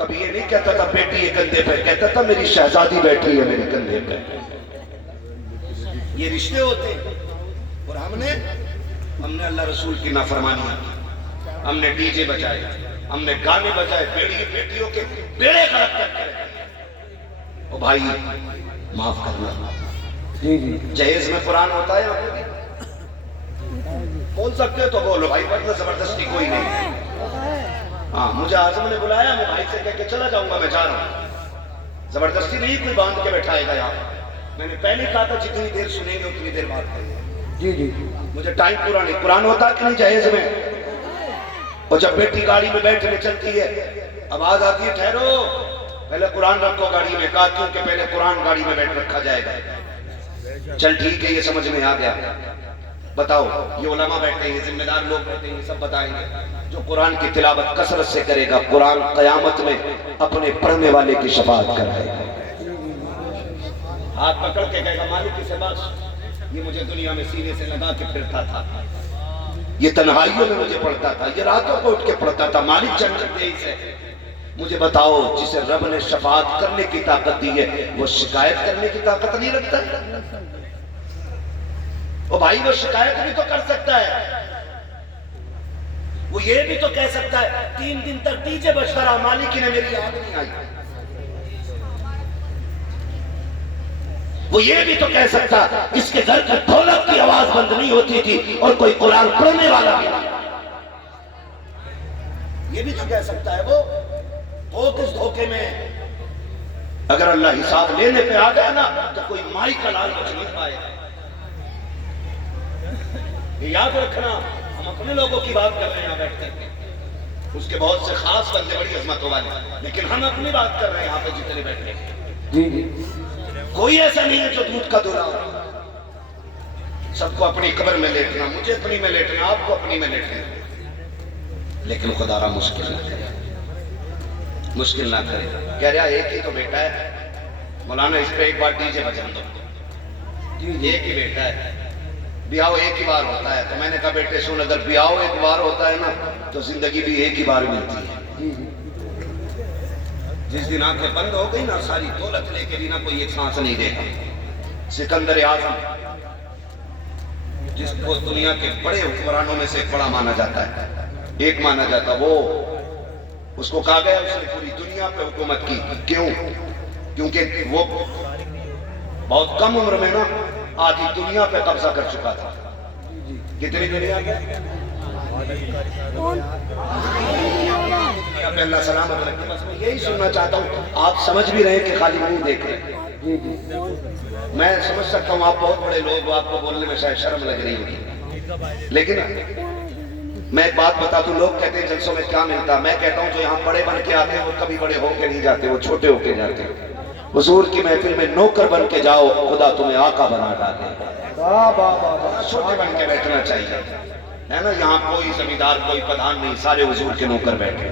کبھی یہ نہیں کہتا تھا بیٹی یہ کندھے پہ، کہتا تھا میری شہزادی بیٹھی ہے میرے کندھے پہ. یہ رشتے ہوتے ہیں. اور ہم نے اللہ رسول کی نافرمانیاں کی، ہم نے ڈی جے بجائے، ہم نے گانے بجائے، بیٹیوں کے بیڑے غرق کر کے رکھے. او بھائی معاف کرنا. جی جی جہیز میں قرآن ہوتا ہے آپ کو؟ بول سکتے تو بولو بھائی، ورنہ زبردستی کوئی نہیں. ہاں مجھے اعظم نے بلایا، میں بھائی سے کہہ کے چلا جاؤں گا، میں جا رہا ہوں. زبردستی نہیں کوئی باندھ کے بیٹھائے گا یہاں. میں نے پہلے کہا تھا جتنی دیر سنیں گے اتنی دیر بات کریں گے. جی جی مجھے ٹائم پورا نہیں. قرآن ہوتا کہ نہیں جہیز میں؟ اور جب بیٹی گاڑی میں بیٹھنے چلتی ہے آواز آتی ہے ٹھہرو پہلے قرآن رکھو گاڑی میں. کہا کیونکہ پہلے قرآن گاڑی میں بیٹھ رکھا جائے گا. چل ٹھیک ہے یہ سمجھ میں آ گیا. بتاؤ یہ علماء بیٹھے ہیں، ذمہ دار لوگ بیٹھے ہیں، یہ سب بتائیں گے. جو قرآن کی تلاوت کثرت سے کرے گا قرآن قیامت میں اپنے پڑھنے والے کی شفاعت کرائے گا. ہاتھ پکڑ کے کہے گا مالک کی سباش، یہ مجھے دنیا میں سینے سے لگا کے پھرتا تھا، یہ تنہائیوں میں مجھے پڑھتا تھا، یہ راتوں کو اٹھ کے پڑھتا تھا. مالک جنت دے اسے. مجھے بتاؤ جسے رب نے شفاعت کرنے کی طاقت دی ہے وہ شکایت کرنے کی طاقت نہیں رکھتا؟ او بھائی وہ شکایت بھی تو کر سکتا ہے. وہ یہ بھی تو کہہ سکتا ہے 3 دن تک ڈی جے بجتا رہا، مالک نے میری یاد نہیں آئی. وہ یہ بھی تو کہہ سکتا اس کے گھر کی ڈھولک کی آواز بند نہیں ہوتی تھی اور کوئی قرآن پڑھنے والا بھی نہیں. یہ بھی تو کہہ سکتا ہے. وہ کس دھوکے میں اگر اللہ حساب لینے پہ آ گیا نا تو کوئی مائی کا لال کچھ نہیں پائے. یہ یاد رکھنا ہم اپنے لوگوں کی بات کر رہے ہیں یہاں بیٹھ کر، اس کے بہت سے خاص بندے بڑی عظمتوں والے، لیکن ہم اپنی بات کر رہے ہیں یہاں پہ جتنے بیٹھے. جی جی کوئی ایسا نہیں ہے جو دودھ کا دورا ہو. سب کو اپنی قبر میں لیٹنا، مجھے اپنی میں لیٹنا، آپ کو اپنی میں لیٹنا. لیکن خدا را مشکل نہ کرے، مشکل نہ کرے. کہہ رہا ایک ہی تو بیٹا ہے مولانا، اس پہ ایک بار ڈی جے بجا دو. ایک ہی بیٹا ہے، بیاہ ایک ہی بار ہوتا ہے. تو میں نے کہا بیٹے سن، اگر بیاہ ایک بار ہوتا ہے نا تو زندگی بھی ایک ہی بار ملتی ہے. جس دن آنکھیں بند ہو گئی نا ساری دولت لے کے بھی نہ کوئی ایک سانس نہیں دے گا. سکندر اعظم جس کو دنیا کے بڑے حکمرانوں میں سے ایک بڑا مانا جاتا ہے، ایک مانا جاتا، وہ اس کو کہا گیا اس نے پوری دنیا پہ حکومت کی. کیوں؟ کیونکہ وہ بہت کم عمر میں نا آدھی دنیا پہ قبضہ کر چکا تھا. کتنی دنیا پہ؟ اللہ سلامت رکھے. بس میں یہی سننا چاہتا ہوں، آپ سمجھ بھی رہے کہ خالی منہ دیکھ رہے ہیں. میں سمجھ سکتا ہوں آپ بہت بڑے لوگ ہو، آپ کو بولنے میں شاید شرم لگ رہی ہوگی، لیکن میں ایک بات بتا دوں. لوگ کہتے ہیں جلسوں میں کیا ملتا، میں کہتا ہوں جو یہاں بڑے بن کے آتے ہیں وہ کبھی بڑے ہو کے نہیں جاتے، وہ چھوٹے ہو کے جاتے ہیں. حضور کی محفل میں نوکر بن کے جاؤ، خدا تمہیں آقا بنا ڈالے. چھوٹے بن کے بیٹھنا چاہیے ہے نا. یہاں کوئی زمیندار کوئی پردھان نہیں، سارے حضور کے نوکر بیٹھے.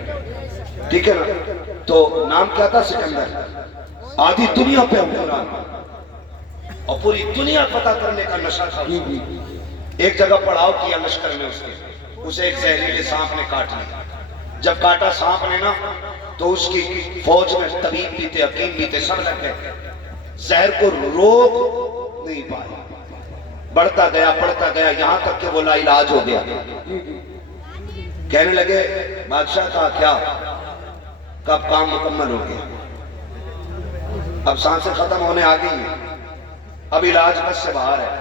ٹھیک ہے نا. تو نام کیا تھا؟ سکندر. آدھی دنیا پہ حکمران اور پوری دنیا فتح کرنے کا نشہ تھا. ایک جگہ پڑاؤ کیا لشکر میں اس کے، اسے ایک زہریلے سانپ نے کاٹ لیا. جب کاٹا سانپ نے نا تو اس کی فوج میں طبیب بھی تھے، حکیم بھی تھے، سب لگ گئے. زہر کو روک نہیں پائے، بڑھتا گیا بڑھتا گیا یہاں تک کہ وہ لا علاج ہو گیا. کہنے لگے بادشاہ کا کیا؟ کب کام مکمل ہو گیا، اب سانسیں ختم ہونے آ گئی ہیں، اب علاج بس سے باہر ہے.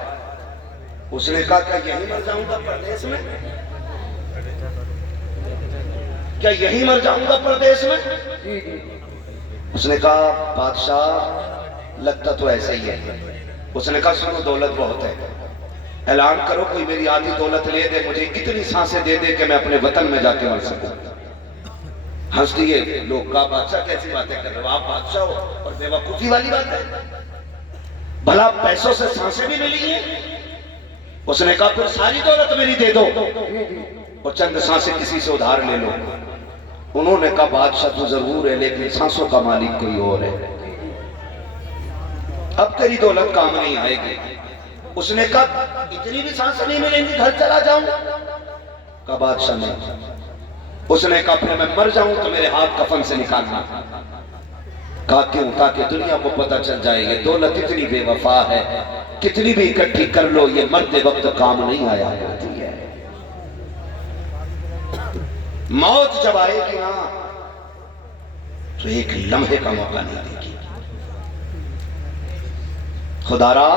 اس نے کہا کہ یہی مر جاؤں گا پردیس میں؟ کیا یہی مر جاؤں گا پردیس میں؟ اس نے کہا بادشاہ لگتا تو ایسا ہی ہے. اس نے کہا سنو دولت بہت ہے، اعلان کرو کوئی میری آدھی دولت لے دے، مجھے اتنی سانسیں دے دے کہ میں اپنے وطن میں جا کے مر سکوں. ہنس دیے لوگ. کہا بادشاہ کیسی باتیں کر رہے ہو آپ؟ بادشاہ ہو اور بیوقوفی والی بات ہے، بھلا پیسوں سے سانسیں بھی ملی ہیں. اس نے کہا پھر ساری دولت میری دے دو اور چند سانسیں کسی سے ادھار لے لو. انہوں نے کہا بادشاہ تو ضرور ہے لیکن سانسوں کا مالک کوئی اور ہے، اب تیری دولت کام نہیں آئے گی. اس نے کہا اتنی بھی سانسیں نہیں ملیں گی، گھر چلا جاؤں؟ کہا بادشاہ نہیں، اس نے کہا پھر میں مر جاؤں تو میرے ہاتھ کفن سے نکالنا. کہا کیوں؟ تاکہ دنیا کو پتہ چل جائے یہ دولت اتنی بے وفا ہے، کتنی بھی اکٹھی کر لو یہ مرتے وقت کام نہیں آیا کرتی ہے. موت جب آئے گی نا تو ایک لمحے کا موقع نہیں دے گی. خدا را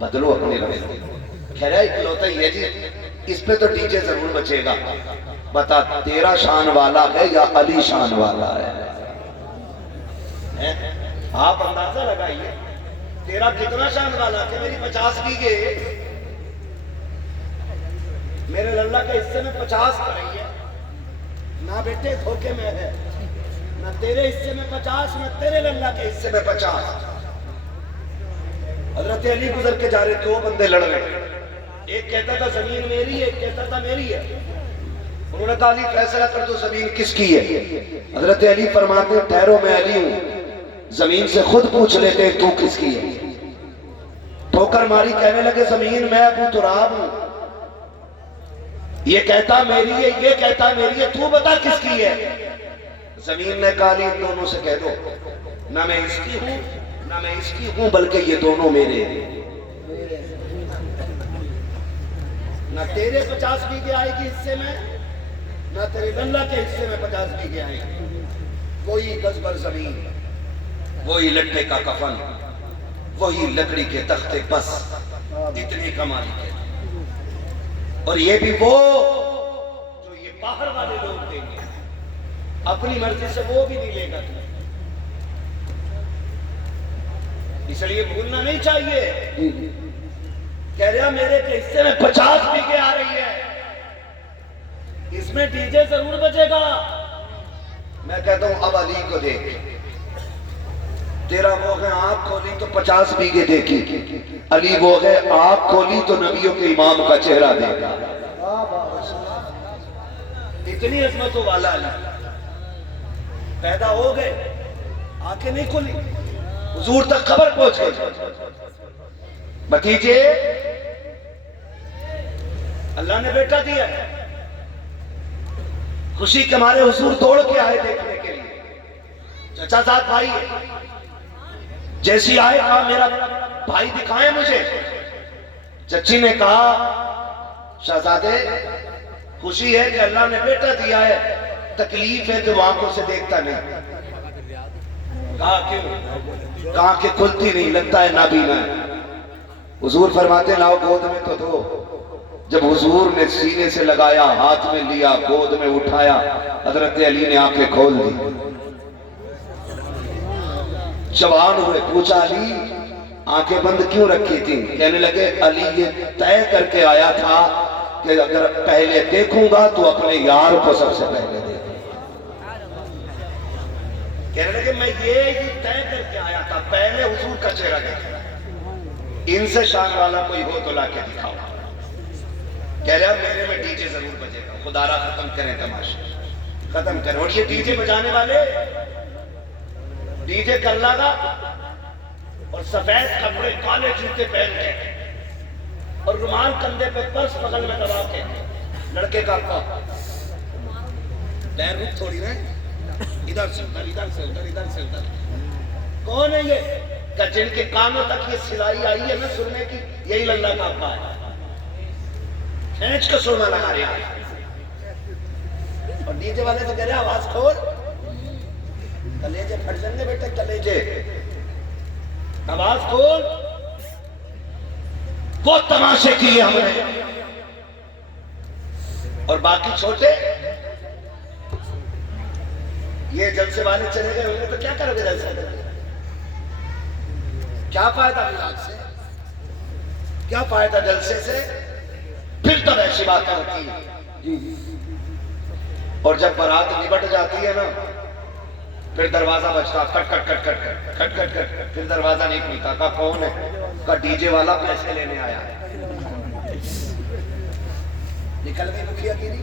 بدلو اپنے رویے. کہہ رہا ہے اکلوتا ہی ہے جی، اس پہ تو ڈی جے ضرور بچے گا. بتا تیرا شان والا ہے یا علی شان والا ہے؟ آپ اندازہ لگائیے تیرا کتنا شان والا کہ میری 50 بیگھے میرے للہ کے حصے میں 50 رہی ہے. نہ بیٹے دھوکے میں ہے، نہ تیرے حصے میں 50 نہ تیرے للہ کے حصے میں 50. حضرت علی گزر کے جا رہے، دو بندے لڑ رہے. ایک کہتا تھا زمین میری ہے، ایک کہتا تھا میری ہے. انہوں نے کہا علی فیصلہ کر دو زمین کس کی ہے. حضرت علی فرماتے ٹھہرو میں علی ہوں، زمین سے خود پوچھ لیتے تو کس کی ہے. ٹھوکر ماری، کہنے لگے زمین میں ابو تراب ہوں. یہ کہتا میری ہے، یہ کہتا میری ہے، تو بتا کس کی ہے. زمین نے کہا علی ان دونوں سے کہہ دو نہ میں اس کی ہوں نہ میں اس کی ہوں، بلکہ یہ دونوں میرے ہیں. نہ تیرے 50 بیگھے آئے گی حصے میں، نہ تیرے للہ کے حصے میں 50 بیگھے آئے گی. وہی گز بھر زمین، وہی لٹے کا کفن، وہی لکڑی کے تختے، بس اتنی کمائی کے. اور یہ بھی وہ جو یہ باہر والے لوگ دیں گے، اپنی مرضی سے وہ بھی نہیں لے گا. اس لیے بھولنا نہیں چاہیے. کہہ رہا میرے کے حصے میں 50 بیگھے آ رہی ہے، اس میں ڈی جے ضرور بجے گا. میں کہتا ہوں اب علی کو دیکھ، تیرا وہ ہے آنکھ کھولی تو 50 بیگھے دیکھی. علی وہ ہے آنکھ کھولی تو نبیوں کے امام کا چہرہ دیکھا. اتنی عظمتوں والا علی. پیدا ہو گئے، آنکھیں نہیں کھولی، حضور تک خبر پہنچ گئی. بھتیجے اللہ نے بیٹا دیا ہے. خوشی کے مارے حضور دوڑ کے آئے دیکھنے کے لیے. چچا زاد بھائی ہے، جیسی آئے کہا میرا بھائی دکھائیں مجھے. چچی نے کہا شہزادے خوشی ہے کہ اللہ نے بیٹا دیا ہے، تکلیف ہے کہ وہ آنکھوں سے دیکھتا نہیں. کہا کیوں؟ کہا کہ کھلتی نہیں، لگتا ہے نابینا ہے. حضور فرماتے لاؤ گود میں تو دو. جب حضور نے سینے سے لگایا، ہاتھ میں لیا، گود میں اٹھایا، حضرت علی نے آنکھیں کھول دی. جوان ہوئے. پوچھا علی آنکھیں بند کیوں رکھی تھی؟ کہنے لگے علی یہ طے کر کے آیا تھا کہ اگر پہلے دیکھوں گا تو اپنے یار کو سب سے پہلے دیکھوں. کہنے لگے میں یہ طے کر کے آیا تھا پہلے حضور کا چہرہ دیکھا. ان سے شان والا کوئی ہو تو لا کے دکھاؤ. کہہ رہا میرے میں ڈی جے ضرور بجے گا. خدا را ختم کریں تماشا، ختم کریں. اور یہ ڈی جے بجانے والے ڈی جے کر لاگا اور سفید کپڑے کالے جوتے پہن کے اور رومال کندھے پہ پرس بغل میں دبا کے لڑکے کا پیر رک تھوڑی رہے، ادھر سے ادھر، ادھر سے ادھر، ادھر سے ادھر. کون ہے یہ کہ جن کے کانوں تک یہ سلائی آئی ہے نا سرنے کی، یہی للہ کا ابا ہے. کھینچ کے سرنا لگا رہا ہے. اور ڈی جے والے تو کہہ رہے آواز کھول، کلیجے پھٹ جائیں گے بیٹے، کلیجے. آواز کھول. وہ تماشے کیے ہم نے. اور باقی چھوٹے یہ جلسے والے چلے گئے ہوں گے تو کیا کرو گے جلسے؟ کیا فائدہ ملاج سے؟ کیا فائدہ جلسے سے؟ پھر تو ایسی باتیں ہوتی ہیں. اور جب برات نبٹ جاتی ہے نا پھر دروازہ بجتا کٹ کٹ کٹ کٹ کٹ کٹ کٹ کٹ. پھر دروازہ نہیں کھلتا. کہا کون ہے؟ کہا ڈی جے والا پیسے لینے آیا ہے. نکل گئی مکھیا گیری.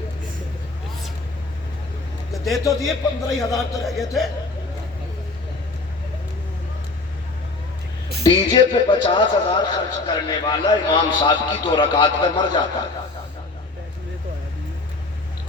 دے تو دیے 15,000 تو رہ گئے تھے. ڈی جے پہ 50,000 خرچ کرنے والا امام صاحب کی 2 رکعت پہ مر جاتا ہے.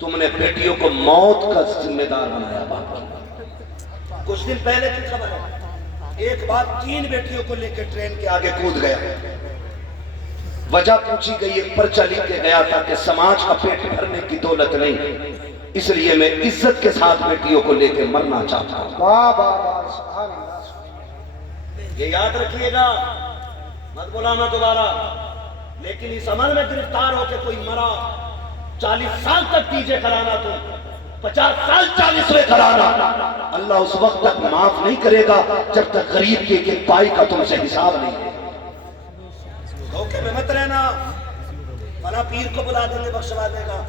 تم نے بیٹیوں کو موت کا ذمہ دار بنایا باپ کی. کچھ دن پہلے کی خبر ہے، ایک باپ 3 بیٹیوں کو لے کے ٹرین کے آگے کود گیا. وجہ پوچھی گئی، ایک پرچہ لکھ کے گیا تھا کہ سماج کا پیٹ بھرنے کی دولت نہیں، اس لیے میں عزت کے ساتھ بیٹیوں کو لے کے مرنا چاہتا ہوں. واہ واہ واہ سبحان اللہ. یہ یاد رکھیے گا، مت بلانا دوبارہ. لیکن اس عمل میں گرفتار ہو کے کوئی مرا، 40 سال تک دیجے کرانا، تو 50 سال 40ویں کرانا، اللہ اس وقت تک معاف نہیں کرے گا جب تک غریب کے ایک پائی کا تم سے حساب نہیں ہے. دھوکے میں مت رہنا. فلاں پیر کو بلا دیں گے بخشوا دے گا،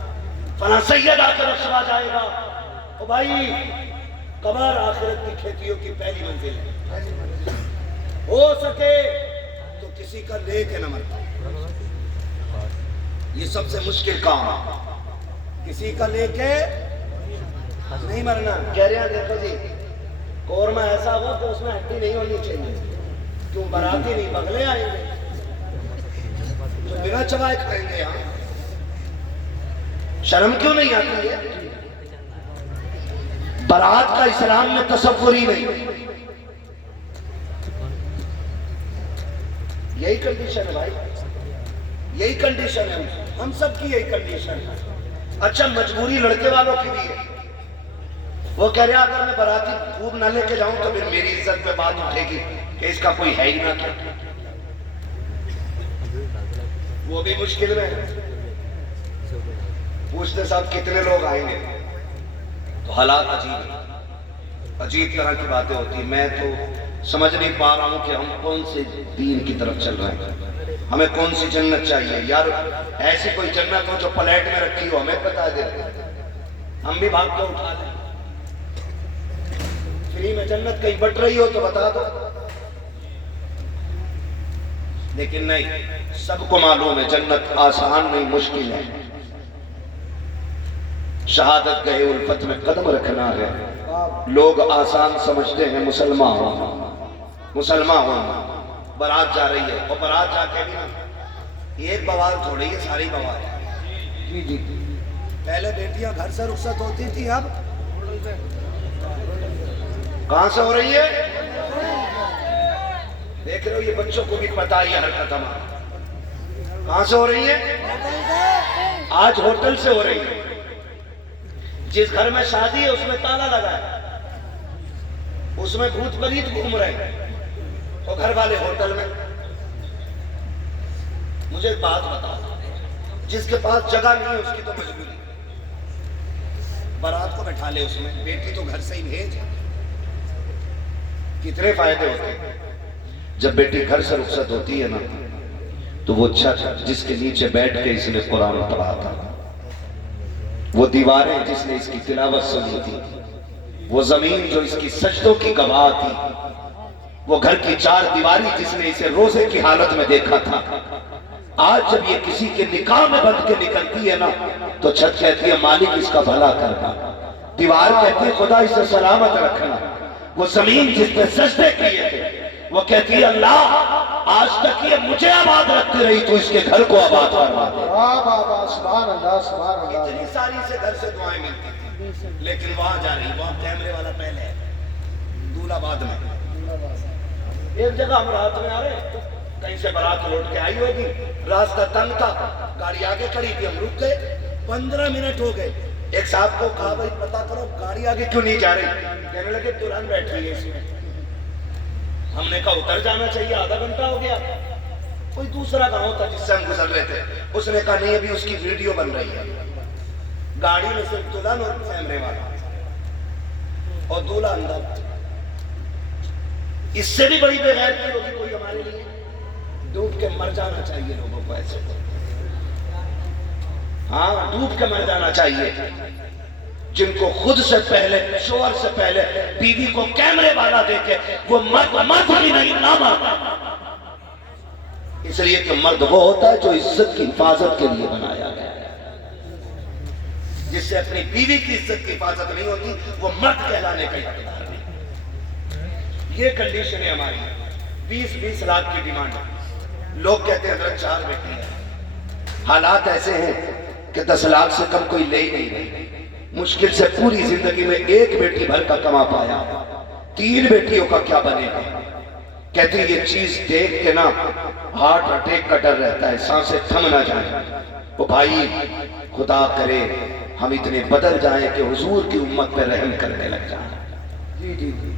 فلاں سید آ کے بخشوا جائے گا. او بھائی، قبر آخرت کی کھیتیوں کی پہلی منزل ہے. ہو سکے تو کسی کا لے کے نہ مرتا، یہ سب سے مشکل کام ہے. کسی کا لے کے نہیں مرنا. کہہ رہے ہیں دیکھو جی، قورمہ ایسا ہو کہ اس میں ہڈی نہیں ہونی چاہیے. کیوں باراتی نہیں بغلے آئیں گے تو بنا چبائے کھائیں گے. یہاں شرم کیوں نہیں آتی ہے؟ برات کا اسلام میں تصور ہی نہیں. یہی کنڈیشن ہے بھائی، یہی کنڈیشن ہے. ہم سب کی یہی کنڈیشن ہے. اچھا، مجبوری لڑکے والوں کی بھی ہے. وہ کہہ رہے ہیں اگر میں باراتی خوب نہ لے کے جاؤں تو پھر میری عزت پہ بات اٹھے گی کہ اس کا کوئی ہے ہی نہ. کیا وہ بھی مشکل میں پوچھتے صاحب کتنے لوگ آئیں گے؟ تو حالات عجیب طرح کی باتیں ہوتی ہیں. میں تو سمجھ نہیں پا رہا ہوں کہ ہم کون سے دین کی طرف چل رہے ہیں. ہمیں کون سی جنت چاہیے یار؟ ایسی کوئی جنت ہو جو پلیٹ میں رکھی ہو، ہمیں بتا دے، ہم بھی بھاگ کے اٹھا لیں. فری میں جنت کہیں بٹ رہی ہو تو بتا دو. لیکن نہیں، سب کو معلوم ہے جنت آسان نہیں، مشکل ہے. شہادت گئے الفت میں قدم رکھنا ہے. لوگ آسان سمجھتے ہیں مسلمان ہونا، مسلمان ہونا. برات جا رہی ہے، اور برات جا کے بھی نا ایک بوال تھوڑی ہے، ساری بوال. جی جی، پہلے بیٹیاں گھر سے رخصت ہوتی تھی، اب کہاں سے ہو رہی ہے؟ دیکھ رہے ہو، یہ بچوں کو بھی پتا ہی حرکت ہماری کہاں سے ہو رہی ہے. آج ہوٹل سے ہو رہی ہے. جس گھر میں شادی ہے اس میں تالا لگا ہے، اس میں بھوت پریت گھوم رہے ہیں، اور گھر والے ہوٹل میں. مجھے ایک بات بتاؤ، جس کے پاس جگہ نہیں ہے اس کی تو مجبوری، بارات کو بٹھا لے اس میں، بیٹی تو گھر سے ہی بھیج. کتنے فائدے ہوتے ہیں. جب بیٹی گھر سے رخصت ہوتی ہے نا تو وہ چھت جس کے نیچے بیٹھ کے اس نے قرآن پڑھا تھا، وہ دیواریں جس نے اس کی تلاوت سنی تھی، وہ زمین جو اس کی سجدوں کی گواہ تھی، وہ گھر کی 4 دیواری جس نے اسے روزے کی حالت میں دیکھا تھا، آج جب یہ کسی کے نکاح میں بند کے نکلتی ہے نا تو چھت کہتی ہے مالک اس کا بھلا کرنا، دیوار کہتی ہے خدا اسے سلامت رکھنا، وہ زمین جس پہ سجدے کیے تھے وہ کہتی ہے اللہ آج تک یہ مجھے آباد رکھتی رہی تو اس کے گھر کو آباد فرما دے. سبحان اللہ سبحان اللہ. اتنی ساری سے گھر سے دعائیں ملتی تھی، لیکن وہاں جا رہی، وہاں کیمرے والا پہلے ہے، دولہا بعد میں. ایک جگہ ہم رات میں آ رہے، کہیں سے بارات لوٹ کے آئی ہوگی، راستہ تنگ تھا، گاڑی آگے کھڑی تھی، ہم رک گئے. 15 منٹ ہو گئے. ایک صاحب کو کہا بھائی پتا کرو گاڑی آگے کیوں نہیں جا رہی؟ کہنے لگے دلہن بیٹھی ہے اس میں. ہم نے کہا اتر جانا چاہیے، آدھا گھنٹہ ہو گیا. کوئی دوسرا گاؤں تھا جس سے ہم گزر رہے تھے، اس نے کہا نہیں ابھی اس کی ویڈیو بن رہی ہے. گاڑی میں صرف دلہن اور کیمرے والا اور دولہا اندر. اس سے بھی بڑی بے غیرتی ہوگی کوئی ہمارے لیے؟ ڈوب کے مر جانا چاہیے لوگوں کو ایسے. ہاں ڈوب کے مر جانا چاہیے. جن کو خود سے پہلے شوہر سے پہلے بیوی کو کیمرے والا دیکھے وہ مرد بھی نہیں نہ مرد. اس لیے کہ مرد وہ ہوتا ہے جو عزت کی حفاظت کے لیے بنایا گیا ہے. جس سے اپنی بیوی کی عزت کی حفاظت نہیں ہوتی وہ مرد کہلانے کا حقدار نہیں. یہ کنڈیشن ہے ہماری. 20-20 لاکھ کی ڈیمانڈ ہے. لوگ کہتے ہیں حضرت 4 بیٹی ہیں. حالات ایسے ہیں کہ 10 لاکھ سے کم کوئی لے ہی نہیں رہی، مشکل سے پوری زندگی میں ایک بیٹی بھر کا کما پایا، 3 بیٹیوں کا کیا بنے گا؟ کہتی یہ چیز دیکھ کے نا ہارٹ اٹیک کا ڈر رہتا ہے، سانسیں تھم نہ جائیں۔ وہ بھائی خدا کرے ہم اتنے بدل جائیں کہ حضور کی امت پہ رحم کرنے لگ جائیں۔ جی جی جی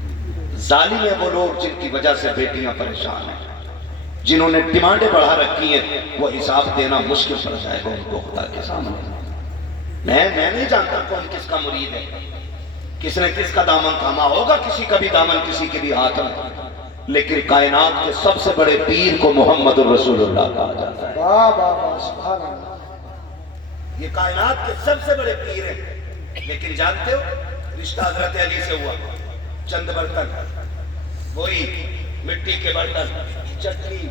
ظالم ہیں وہ لوگ جن کی وجہ سے بیٹیاں پریشان ہیں، جنہوں نے ڈیمانڈیں بڑھا رکھی ہیں، وہ حساب دینا مشکل پڑ جائے گا ان کو خدا کے سامنے۔ میں نہیں جانتا کون کس کا مرید ہے، کس نے کس کا دامن تھاما ہوگا، کسی کا بھی دامن کسی کے بھی ہاتھ میں، لیکن کائنات کے سب سے بڑے پیر کو محمد الرسول اللہ کہا جاتا ہے۔ واہ واہ واہ سبحان اللہ۔ یہ کائنات کے سب سے بڑے پیر ہیں، لیکن جانتے ہو رشتہ حضرت علی سے ہوا، چند برتن، وہی مٹی کے برتن، چٹنی،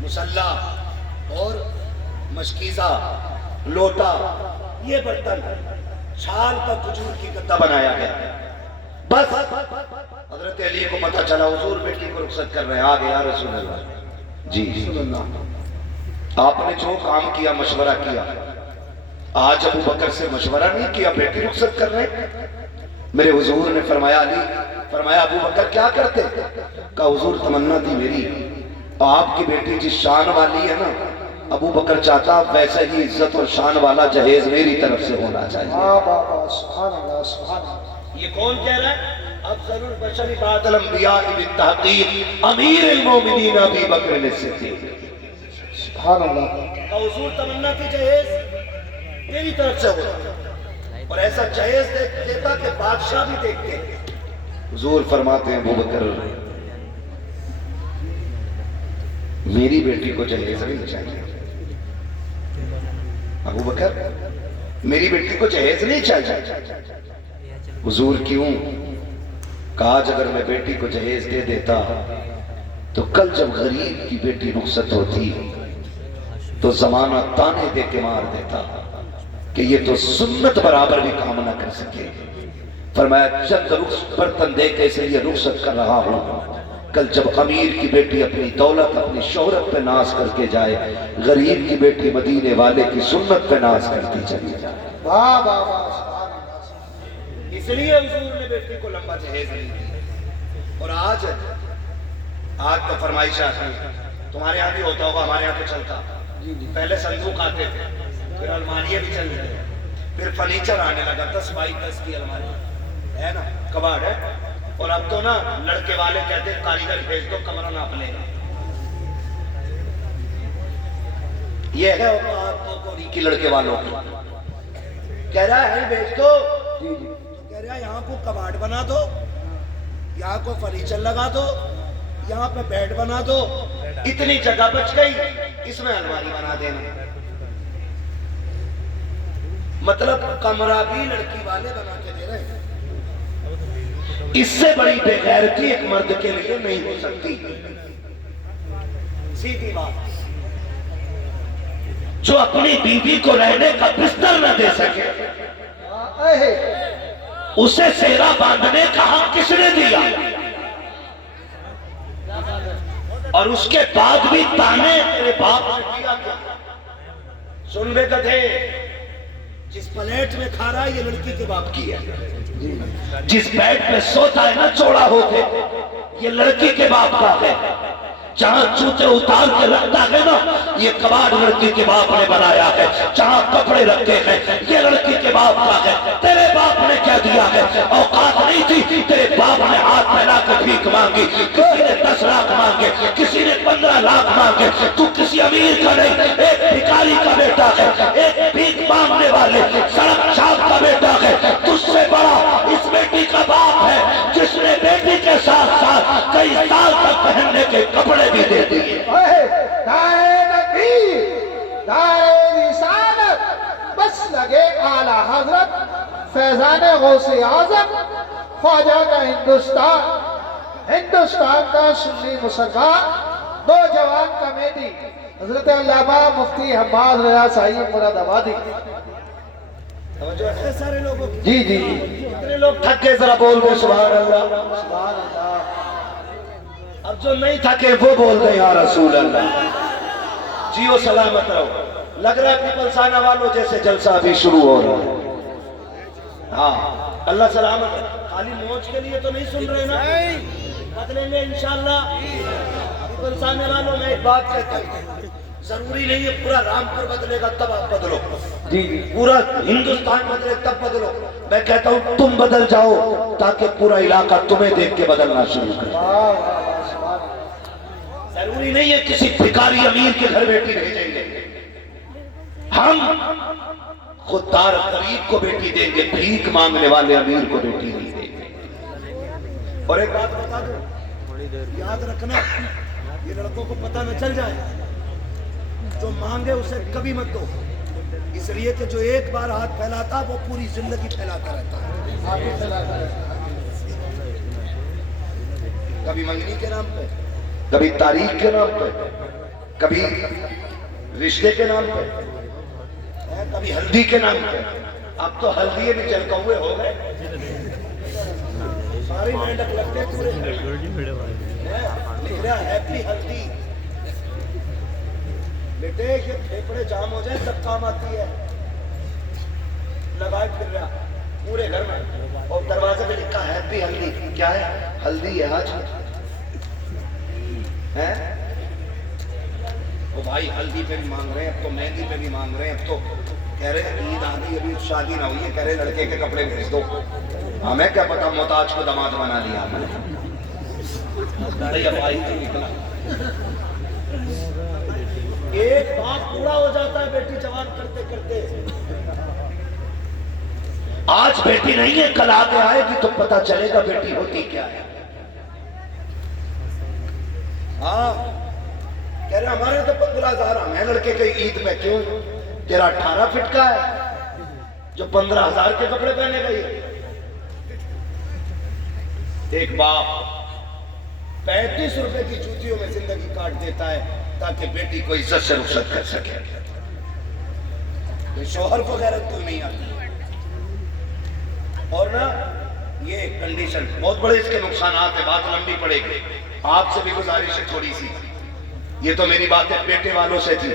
مسلح اور مشکیزہ، لوٹا، یہ برتن چھال کا کھجور کی گدا بنایا گیا۔ بس حضرت علی کو پتہ چلا حضور بیٹی کو رخصت کر رہے ہیں، آگے یا رسول اللہ جی آپ نے جو کام کیا مشورہ کیا، آج ابو بکر سے مشورہ نہیں کیا، بیٹی رخصت کر رہے ہیں۔ میرے حضور نے فرمایا علی، فرمایا ابو بکر کیا کرتے؟ کہا حضور تمنا تھی میری، آپ کی بیٹی جس شان والی ہے نا، ابو بکر چاہتا ویسے ہی عزت اور شان والا جہیز میری طرف سے ہونا چاہیے۔ واہ واہ واہ سبحان اللہ سبحان اللہ۔ یہ کون کہہ رہا ہے؟ افضل البشر بعد الانبیاء بالتحقیق امیر المومنین ابی بکر الصدیق۔ سبحان اللہ۔ حضور تمنا کی جہیز میری طرف سے ہوتا، اور ایسا جہیز دیتا کہ بادشاہ بھی دیکھتے۔ حضور فرماتے ہیں ابو بکر میری بیٹی کو جہیز نہیں چاہیے، ابو بکر میری بیٹی کو جہیز نہیں چاہیے۔ حضور کیوں؟ کہا اگر میں بیٹی کو جہیز دے دیتا تو کل جب غریب کی بیٹی رخصت ہوتی تو زمانہ تانے دے کے مار دیتا کہ یہ تو سنت برابر بھی کام نہ کر سکے۔ فرمایا چند برتن دے کے اس لیے رخصت کر رہا ہوں، کل جب امیر کی بیٹی اپنی دولت اپنی شہرت پہ ناز کر کے جائے، غریب کی بیٹی مدینے والے کی سنت پہ ناز کرتی چلی جائے۔ واہ واہ واہ سبحان اللہ۔ اس لیے حضور نے بیٹی کو لمبا جہیز نہیں دی۔ اور آج تو فرمائش آتی ہے، تمہارے یہاں بھی ہوتا ہوگا، ہمارے یہاں تو چلتا، پہلے صندوق آتے تھے، پھر الماریاں بھی چل رہے، پھر فرنیچر آنے لگا، 10 بائی 10 کی الماری ہے نا، کباڑ ہے، اور اب تو نا لڑکے والے کہتے ہیں کاریگر بھیج دو کمرہ ناپ لے گا۔ یہ ہے اوقات کی لڑکے والوں کی، کہہ رہا ہے بھیج دو، کہہ رہا ہے یہاں کو کباڑ بنا دو، یہاں کو فرنیچر لگا دو، یہاں پہ بیڈ بنا دو، اتنی جگہ بچ گئی، اس میں الماری بنا دینا۔ مطلب کمرہ بھی لڑکی والے بنا کے دے رہے ہیں۔ اس سے بڑی بے غیرتی ایک مرد کے لیے نہیں ہو سکتی۔ سیدھی بات، جو اپنی بیوی کو رہنے کا بستر نہ دے سکے، اسے سیرا باندھنے کا حق کس نے دیا؟ اور اس کے بعد بھی تانے تیرے باپ نے کیا کیا؟ سن بے گدھے، جس پلیٹ میں کھا رہا ہے یہ لڑکی کے باپ کی ہے، جس بیڈ پہ سوتا ہے نا چوڑا ہو کے، یہ لڑکی کے باپ کا ہے، جہاں جوتے اتار کے رکھتا ہے نا یہ کباڑ لڑکی کے باپ نے بنایا ہے، جہاں کپڑے رکھتے ہیں یہ لڑکی کے باپ کا ہے۔ تیرے باپ نے کیا دیا ہے؟ اوقات نہیں تھی، تیرے باپ نے ہاتھ پھیلا کے بھیک مانگی، کسی نے 10 لاکھ مانگے، کسی نے 15 لاکھ مانگے، تو کسی امیر کا نہیں، ایک بھکاری کا بیٹا ہے، ایک بھیک مانگنے والے سڑک چھاپ کا بیٹا ہے، تجھ سے بڑا اس بیٹی کا باپ ہے جس نے بیٹی کے ساتھ ساتھ کئی سال تک پہننے کے کپڑے بھی دے دیے۔ دائے نبی دائے رسالت بس لگے اعلیٰ حضرت فیضان غوث اعظم خواجہ کا ہندوستان کا سنی مسلمان نوجوان کمیٹی حضرت علامہ مفتی حماد رضا صاحب مراد آبادی۔ سارے لوگوں جی جی کتنے لوگ تھک گئے ذرا بول دیں سبحان اللہ۔ سبحان اللہ۔ اب جو نہیں تھکے وہ بول دیں یا رسول اللہ۔ جیو سلامت رہو۔ لگ رہا ہے پیپلسانہ والوں جیسے جلسہ ابھی شروع ہو رہا ہے. ہاں اللہ سلامت. خالی موج کے لیے تو نہیں سن رہے نا؟ بدلیں گے انشاءاللہ. پیپلسانے والوں میں ایک بات کہتا ہوں, ضروری نہیں ہے پورا رامپور بدلے گا تب آپ بدلو, پورا ہندوستان بدلے تب بدلو. میں کہتا ہوں تم بدل جاؤ تاکہ پورا علاقہ تمہیں دیکھ کے بدلنا شروع کرے. ضروری نہیں ہے کسی بھکاری امیر کے گھر بیٹی بھیجیں گے. ہم خوددار غریب کو بیٹی دیں گے, بھیک مانگنے والے امیر کو بیٹی نہیں دیں گے. اور ایک بات بتا دو, یاد رکھنا, یہ لڑکوں کو پتہ نہ چل جائے, جو مانگے اسے کبھی مت دو, اس لیے کہ جو ایک بار ہاتھ پھیلاتا وہ پوری زندگی پھیلاتا رہتا ہے. کبھی منگنی کے نام پہ, کبھی تاریخ کے نام پہ, کبھی رشتے کے نام پہ, کبھی ہلدی کے نام پہ. اب تو ہلدی بھی چل ہوئے ہو گئے, ساری مینڈک لگتے پورے لکھ رہا ہیپی ہلدی. بیٹے یہ پھیپڑے جام ہو جائیں تب کام آتی ہے. لگائے پھر رہا پورے گھر میں, اور دروازے پہ لکھا ہیپی ہلدی. کیا ہے؟ ہلدی ہے آج ہے. وہ بھائی ہلدی پہ بھی مانگ رہے ہیں, اب تو مہندی پہ بھی مانگ رہے ہیں, اب تو کہہ رہے ہیں عید آ گئی ابھی شادی نہ ہوئی ہے, کہہ رہے لڑکے کے کپڑے بھیج دو. ہمیں کیا پتا محتاج کو داماد بنا لیا ہم نے. بھائی تو نکلا, ایک باپ پورا ہو جاتا ہے بیٹی جوان کرتے کرتے. آج بیٹی نہیں ہے, کل آگے آئے گی تو پتا چلے گا بیٹی ہوتی کیا ہے. ہاں کہہ رہے ہمارے تو 15,000 ہیں لڑکے کے عید میں. کیوں؟ تیرا 18 فٹ کا ہے جو 15,000 کے کپڑے پہنے گئی. ایک باپ 35 روپے کی جوتیوں میں زندگی کاٹ دیتا ہے تاکہ بیٹی کو عزت سے رخصت کر سکے. شوہر کو غیرت کوئی نہیں آتی. اور نا یہ کنڈیشن بہت بڑے اس کے نقصانات ہیں, بات لمبی پڑے گی. آپ سے بھی گزارش ہے تھوڑی سی, یہ تو میری بات ہے بیٹے والوں سے تھی,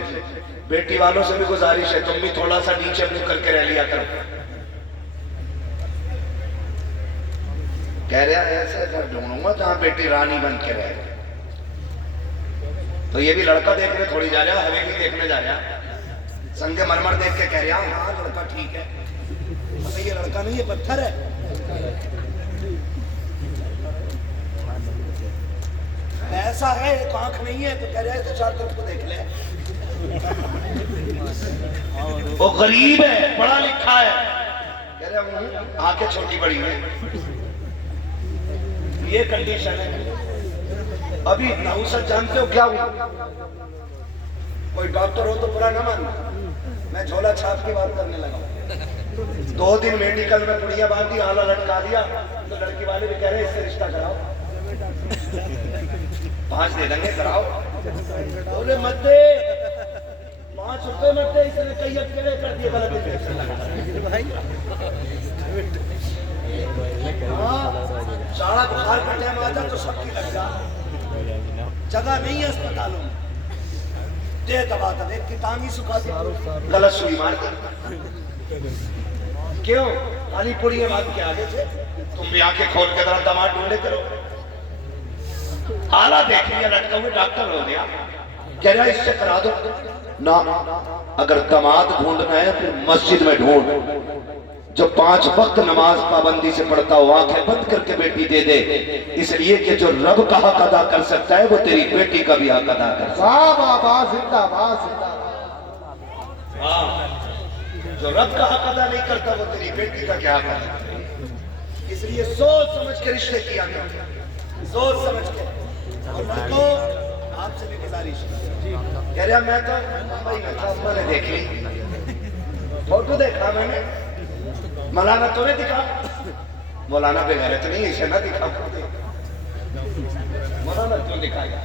بیٹی والوں سے بھی گزارش ہے تم بھی تھوڑا سا نیچے منہ کر کے رہ لیا کرو. کہہ رہا ہے ایسا گھر ڈھونڈوں گا جہاں بیٹی رانی بن کے رہے. تو یہ بھی لڑکا دیکھنے تھوڑی جا رہا, حویلی دیکھنے جا رہا, سنگ مرمر دیکھ کے کہہ رہا ہاں لڑکا ٹھیک ہے. یہ لڑکا نہیں, یہ پتھر ہے. ایسا ہے ایک آنکھ نہیں ہے تو کہہ رہا ہے تو چار طرف کو دیکھ لے. وہ غریب ہے, پڑھا لکھا ہے, کہہ رہا ہوں آنکھیں چھوٹی بڑی ہیں. یہ کنڈیشن ہے. ابھی نحوست جانتے ہو کیا ہوا؟ کوئی ڈاکٹر ہو تو برا نہ ماننا, میں جھولا چھاپ کی بات کرنے لگا ہوں. 2 دن میڈیکل میں پڑیا باندھی, آلہ لٹکا دیا تو لڑکی والے بھی کہہ رہے اس سے رشتہ کراؤ. 5 دے دیں گے کراؤ. بولے مت دے, 5 روپے مت دے, اس نے کئی اکیلے کر دیے غلط انجیکشن لگا. ہاں چاڑا بخار کا ٹائم آتا تو سب کی لگ جا, جگہ نہیں ہے اسپتالوں میں. دے دبا دے کی ٹانگی سکھا دی, غلط سوئی مار دی. کیوں؟ خالی پوڑی بات کے آگے سے تم بھی آنکھیں کھول کے ذرا دماغ ڈھونڈے کرو. آلہ دیکھ لیا لٹکا ہوئے, ڈاکٹر ہو گیا, کہہ رہا اس سے کرا دو. نہ, اگر دماد ڈھونڈنا ہے پھر مسجد میں ڈھونڈ, جو 5 وقت نماز پابندی سے پڑھتا ہو, آنکھیں بند کر کے بیٹی دے دے. اس لیے کہ جو رب کا حق ادا کر سکتا ہے وہ تیری بیٹی کا بھی حق ادا کر سکتا ہے. جو رب کا حق ادا نہیں کرتا وہ تیری بیٹی کا کیا حق ہے. اس لیے سوچ سمجھ کے رشتے کیا گیا, سوچ سمجھ کے. اور لڑکوں آپ سے بھی گزارش, کہہ رہا میں تو بھائی میں تو نے دیکھ لی, فوٹو دیکھا میں نے, مولانا تو نے دکھا. مولانا بے غیرت نہیں, اسے نہ دکھا. مولانا کیوں دکھائے گا؟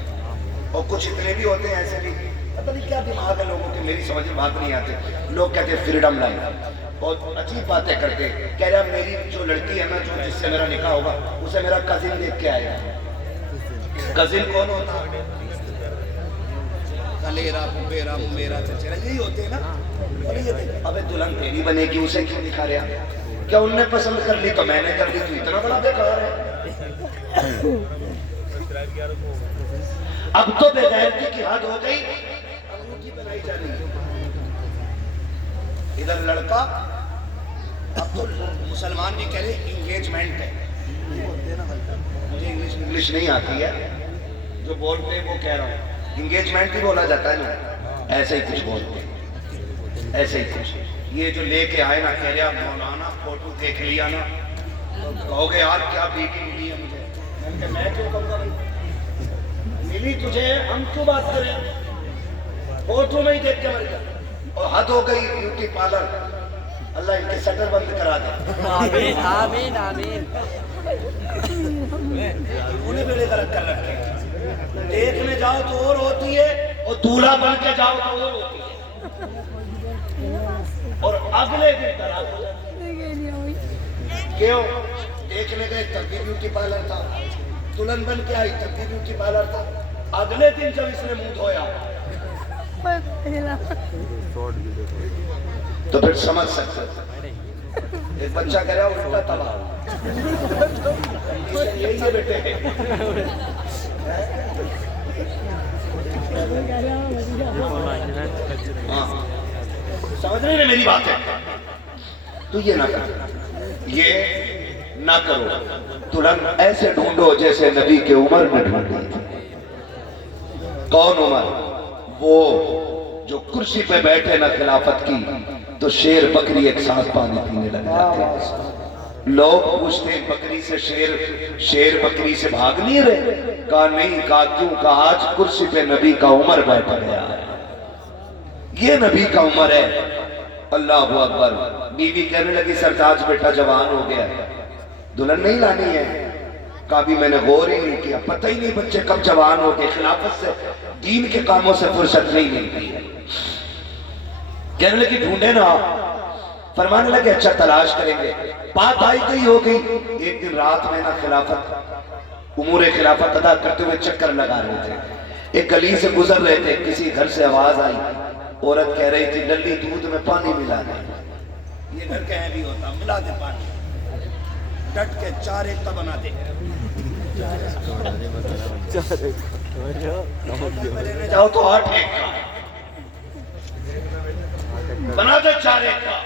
اور کچھ اتنے بھی ہوتے ہیں ایسے بھی, پتہ نہیں کیا دماغ ہے لوگوں کے, میری سمجھ میں بات نہیں آتی. لوگ کہتے ہیں فریڈم لائن, بہت عجیب باتیں کرتے. کہہ رہا میری جو لڑکی ہے نا, جو جس سے میرا نکاح ہوگا, اسے میرا کزن دیکھ کے آئے گا. کزن کون ہوتا؟ کلیرا پپیرا میرا چچیرا یہی ہوتے ہیں نا. ابھی یہ دیکھ ابے دلہن تیری بنے گی اسے کیوں دکھا رہا؟ کیا ان نے پسند کر لی تو میں نے کر لی تو اتنا بڑا بیکار ہے. اب تو بے غیرتی کی حد ہو گئی, انگوٹھی بنائی جا رہی ہے. ادھر لڑکا, اب تو مسلمان بھی کہہ رہے انگیجمنٹ ہے. مجھے انگلش نہیں آتی ہے, جو بولتے ہیں وہ کہہ رہا ہوں. انگیجمنٹ ہی بولا جاتا ہے نا, ایسے ہی کچھ بولتے ہیں, ایسے ہی کچھ. یہ جو لے کے آئے نا کہہ رہا مولانا فوٹو دیکھ لیا نا, کہو گے یار کیا بیٹی ملی ہے مجھے. میں کیوں کہوں گا بھائی ملی تجھے, ہم کیوں بات کریں, فوٹو میں ہی دیکھ کے مر گیا. اور حد ہو گئی بیوٹی پارلر, اللہ ان کے شٹر بند کرا دے. آمین آمین آمین. انہوں نے بیڑے غلط کر رکھے. دیکھنے جاؤ تو اور ہوتی ہے, اور دولہا بن کے جاؤ تو اور ہوتی ہے, اور اگلے دن طلاق ہو جاتی. کیوں؟ دیکھنے گئے تب بھی بیوٹی پارلر تھا, دلہن بن کے آئی تب بھی بیوٹی پارلر تھا. اگلے دن جب اس نے منہ دھویا تو پھر سمجھ سکتے. ایک بچہ کہہ رہا الٹا تباہ, یہی ہے بیٹے. سمجھ رہے ہیں میری بات ہے؟ تو یہ نہ کرو, یہ نہ کرو. دلہن ایسے ڈھونڈو جیسے نبی کے عمر میں ڈھونڈی تھی. کون عمر؟ وہ جو کرسی پہ بیٹھے نہ خلافت کی تو شیر بکری ایک ساتھ پانی پینے لگ جاتے. لوگ پوچھتے ہیں بکری سے شیر بکری سے بھاگ نہیں رہے. کہا نہیں. کہا کیوں؟ کہا آج کرسی پہ نبی کا عمر بیٹھ گیا ہے, یہ نبی کا عمر ہے. اللہ اکبر. بیوی کہنے لگی سرتاج بیٹا جوان ہو گیا, دلہن نہیں لانی ہے. کہا بھی میں نے غور ہی نہیں کیا, پتہ ہی نہیں بچے کب جوان ہو گئے, خلافت سے دین کے کاموں سے فرصت نہیں ملتی ہے. کہنے لگی ڈھونڈے نا. فرمانے لگے اچھا تلاش کریں گے. بات آئی گئی ہو گئی. ایک دن رات میں نا خلافت امور خلافت ادا کرتے ہوئے چکر لگا رہے تھے, ایک گلی سے گزر رہے تھے. کسی گھر سے آواز آئی, عورت کہہ رہی تھی للی دودھ میں پانی ملا دے. یہ گھر کہیں بھی ہوتا, ملا دے پانی, ڈٹ کے 4 ایکتا بنا دے. جاؤ تو 8 ایکتا بنا دے, 4 ایکتا.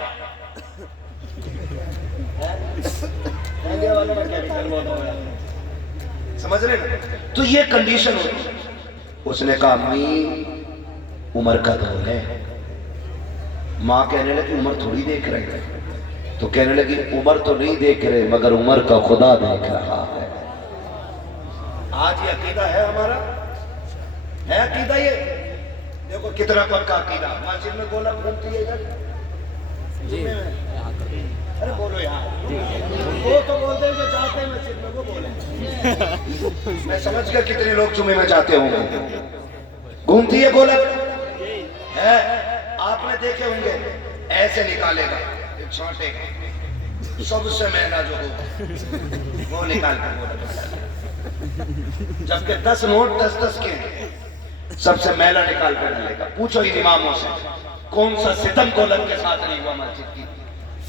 سمجھ رہے نا؟ تو یہ کنڈیشن ہوتی. اس نے کہا امی عمر کا دور ہے. ماں کہنے لگی عمر تھوڑی دیکھ رہے ہیں. تو کہنے لگی عمر تو نہیں دیکھ رہے مگر عمر کا خدا دیکھ رہا ہے. آج یہ عقیدہ ہے ہمارا, ہے عقیدہ یہ. دیکھو کتنا پکا عقیدہ. مسجد میں گولا گھومتی ہے ادھر جی, ارے بولو یار, وہ تو بولتے ہیں جو چاہتے ہیں مسجد میں وہ بولیں. میں سمجھ گیا کتنے لوگ جمعے میں جاتے ہوں گے. گھومتی ہے گولا ہے, آپ نے دیکھے ہوں گے. ایسے نکالے گا, چھانٹے گا, سب سے مہنگا جو ہوگا وہ نکال کر گولا, جبکہ 10 نوٹ 10 کے ہیں, سب سے میلا نکال کر ڈالے گا. پوچھو ان اماموں سے کون سا ستم گولک کے ساتھ نہیں ہوا مسجد کی.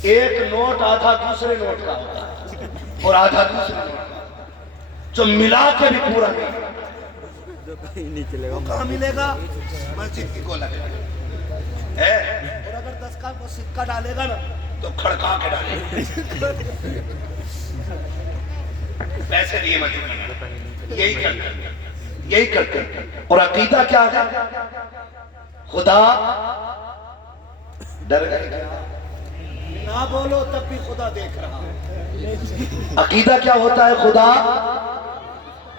ایک نوٹ آدھا دوسرے نوٹ کا ہوتا ہے اور آدھا دوسرے نوٹ کا, جو ملا کے بھی پورا نہیں. وہ کہاں ملے گا؟ مسجد کی گولک ہے. اور اگر 10 کا وہ سکہ ڈالے گا نا تو کھڑکا کے ڈالے گا. پیسے دیے مسجد میں, یہی کرتے یہی کرتے. اور عقیدہ کیا ہے؟ خدا ڈر گئے نہ بولو تب بھی خدا دیکھ رہا ہے. عقیدہ کیا ہوتا ہے؟ خدا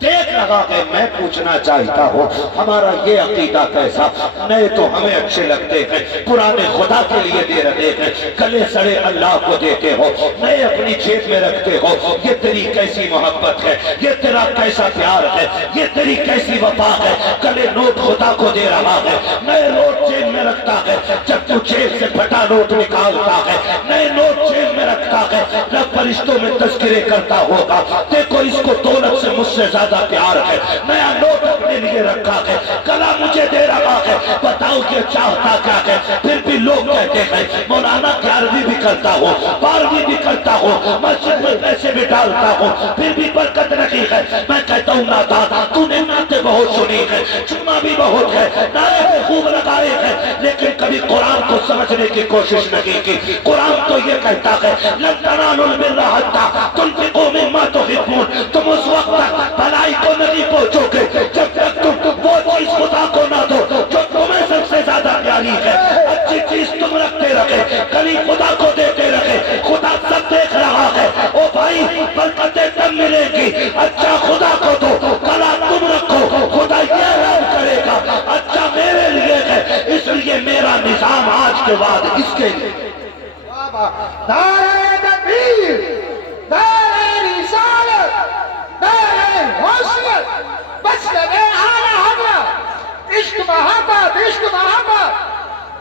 دیکھ رہا ہے. میں پوچھنا چاہتا ہوں ہمارا یہ عقیدہ کیسا؟ نئے تو ہمیں اچھے لگتے ہیں, پرانے خدا کے لیے دے رہے ہیں, گلے سڑے اللہ کو دیتے ہو, نئے اپنی جیب میں رکھتے ہو. یہ تیری کیسی محبت ہے, یہ تیرا کیسا پیار ہے, یہ تیری کیسی وفا ہے. گلے نوٹ خدا کو دے رہا ہے, نئے نوٹ جیب میں میں رکھتا ہے جب تو جیب سے پھٹا نوٹ نکالتا ہے، نئے نوٹ جیب میں رکھتا ہے، رب فرشتوں میں تذکرے کرتا ہوگا، دیکھو اس کو دولت سے مجھ سے زیادہ پیار ہے، نیا نوٹ اپنے لیے رکھا ہے، گلا مجھے دے رہا ہے، بتاؤ کہ چاہتا کیا ہے؟ پھر بھی لوگ کہتے ہیں مولانا 11ویں بھی کرتا ہو، 12ویں بھی کرتا ہو، مسجد میں پیسے بھی ڈالتا ہو، پھر بھی برکت نہیں ہے۔ میں کہتا ہوں نادان، تو نے نعتیں بہت سنی ہے، جمعہ بھی بہت ہے، نعرے بھی خوب لگائے ہیں، لیکن کبھی قرآن کو سمجھنے کی کوشش نہیں کی۔ قرآن تو یہ کہتا ہے لن تنالوا البر حتی تنفقوا مما تحبون، تم اس وقت تک بھلائی کو نہیں پہنچو گے جب تک تم وہ چیز خدا کو نہ دو جو تمہیں سب سے زیادہ پیاری ہے۔ اچھی چیز تم رکھتے رکھے، کلی خدا کو دیتے رکھے، خدا سب دیکھ رہا ہے۔ او بھائی برکتیں تب ملے گی، اچھا خدا کو دو، کلا تم رکھو، خدا یہ رب کرے گا اچھا میرے لیے ہے، اس لیے میرا نظام آج کے بعد اس کے لیے۔ نعرہ تکبیر، نعرہ رسالت، نعرہ حسنت، مسلک اعلی حضرت، عشق محبت، عشق محبت،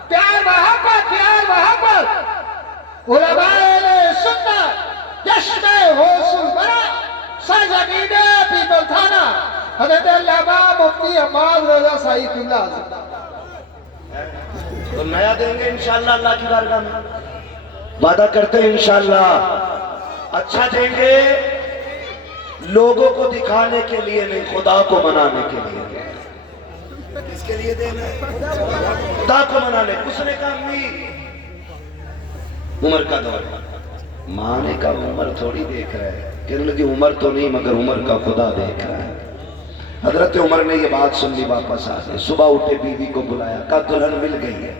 پیار محبت، پیار محبت، علماء اہل سنت، جشن حوصل برا، سرزمین پیپل تھانہ، حضرت علامہ مفتی عماد رضا صاحب قبلہ حضرت۔ تو نیا دیں گے انشاءاللہ اللہ کی بارگاہ میں، وعدہ کرتے ہیں انشاءاللہ اچھا دیں گے، لوگوں کو دکھانے کے لیے نہیں، خدا کو منانے کے لیے۔ کس کے لیے دینا ہے؟ خدا کو منانے۔ اس نے کہا امی عمر کا دور، ماں نے کہا عمر تھوڑی دیکھ رہا ہے، کہنے لگی عمر تو نہیں مگر عمر کا خدا دیکھ رہا ہے۔ حضرت عمر نے یہ بات سن لی، واپس آ گئے، صبح اٹھے بیوی کو بلایا، کہا دلہن مل گئی ہے،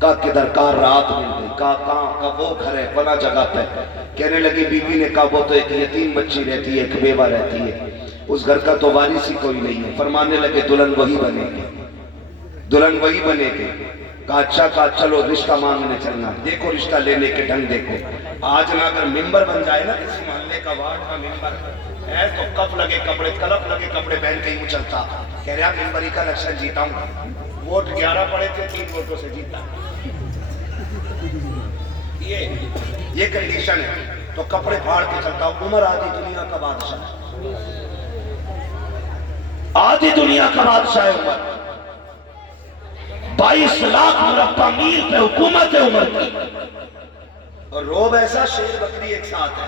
کہا کدھر؟ کہا رات مل گئی، کہا کہاں؟ کہا وہ گھر ہے فلاں جگہ پہ۔ کہنے لگی بیوی نے کہا وہ تو ایک یتیم بچی رہتی ہے، ایک بیوہ رہتی ہے، اس گھر کا تو وارث ہی کوئی نہیں ہے۔ فرمانے لگے دلہن وہی بنے گی، دلہن وہی بنے گی۔ کہا اچھا، کہا چلو رشتہ مانگنے چلنا، دیکھو رشتہ لینے کے ڈھنگ دیکھو۔ آج نہ اگر ممبر بن جائے نا کسی محلے کا، وارڈ کا ممبر ہے تو کف لگے کپڑے، کلف لگے کپڑے پہن کے ہی اچھلتا، کہہ رہا ممبری کا الیکشن جیتا ہوں، ووٹ 11 پڑے تھے، 3 ووٹوں سے جیتا۔ یہ کنڈیشن ہے، تو کپڑے پھاڑ کے چلتا ہوں۔ عمر آدھی دنیا کا بادشاہ، آدھی دنیا کا بادشاہ ہے عمر، 22 لاکھ مربع میل پہ حکومت ہے عمر کی، اور روب ایسا شیر بکری ایک ساتھ ہے۔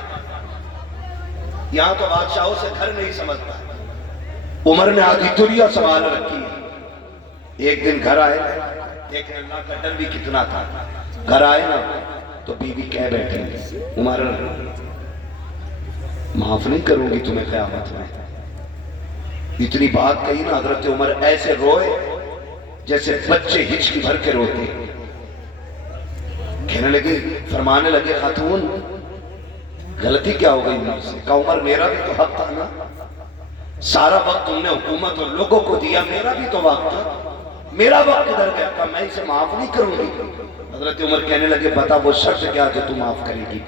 یہاں تو بادشاہوں سے گھر نہیں سمجھتا، عمر نے آدھی دنیا سنبھال رکھی ہے۔ ایک دن گھر آئے، دیکھیں اللہ کا ڈر بھی کتنا تھا، گھر آئے نا تو بیوی کہہ بیٹھی عمر معاف نہیں کروں گی تمہیں قیامت میں۔ اتنی بات کہی نا، حضرت عمر ایسے روئے جیسے بچے ہچکی بھر کے روتے۔ کہنے لگے، فرمانے لگے خاتون غلطی کیا ہو گئی مجھ سے؟ کہا عمر میرا بھی تو حق تھا نا، سارا وقت تم نے حکومت اور لوگوں کو دیا، میرا بھی تو وقت تھا، میرا وقت کدھر گیا؟ کہا میں اسے معاف نہیں کروں گی۔ حضرت عمر کہنے لگے بتا وہ شرط کیا جو تم معاف کرے گی؟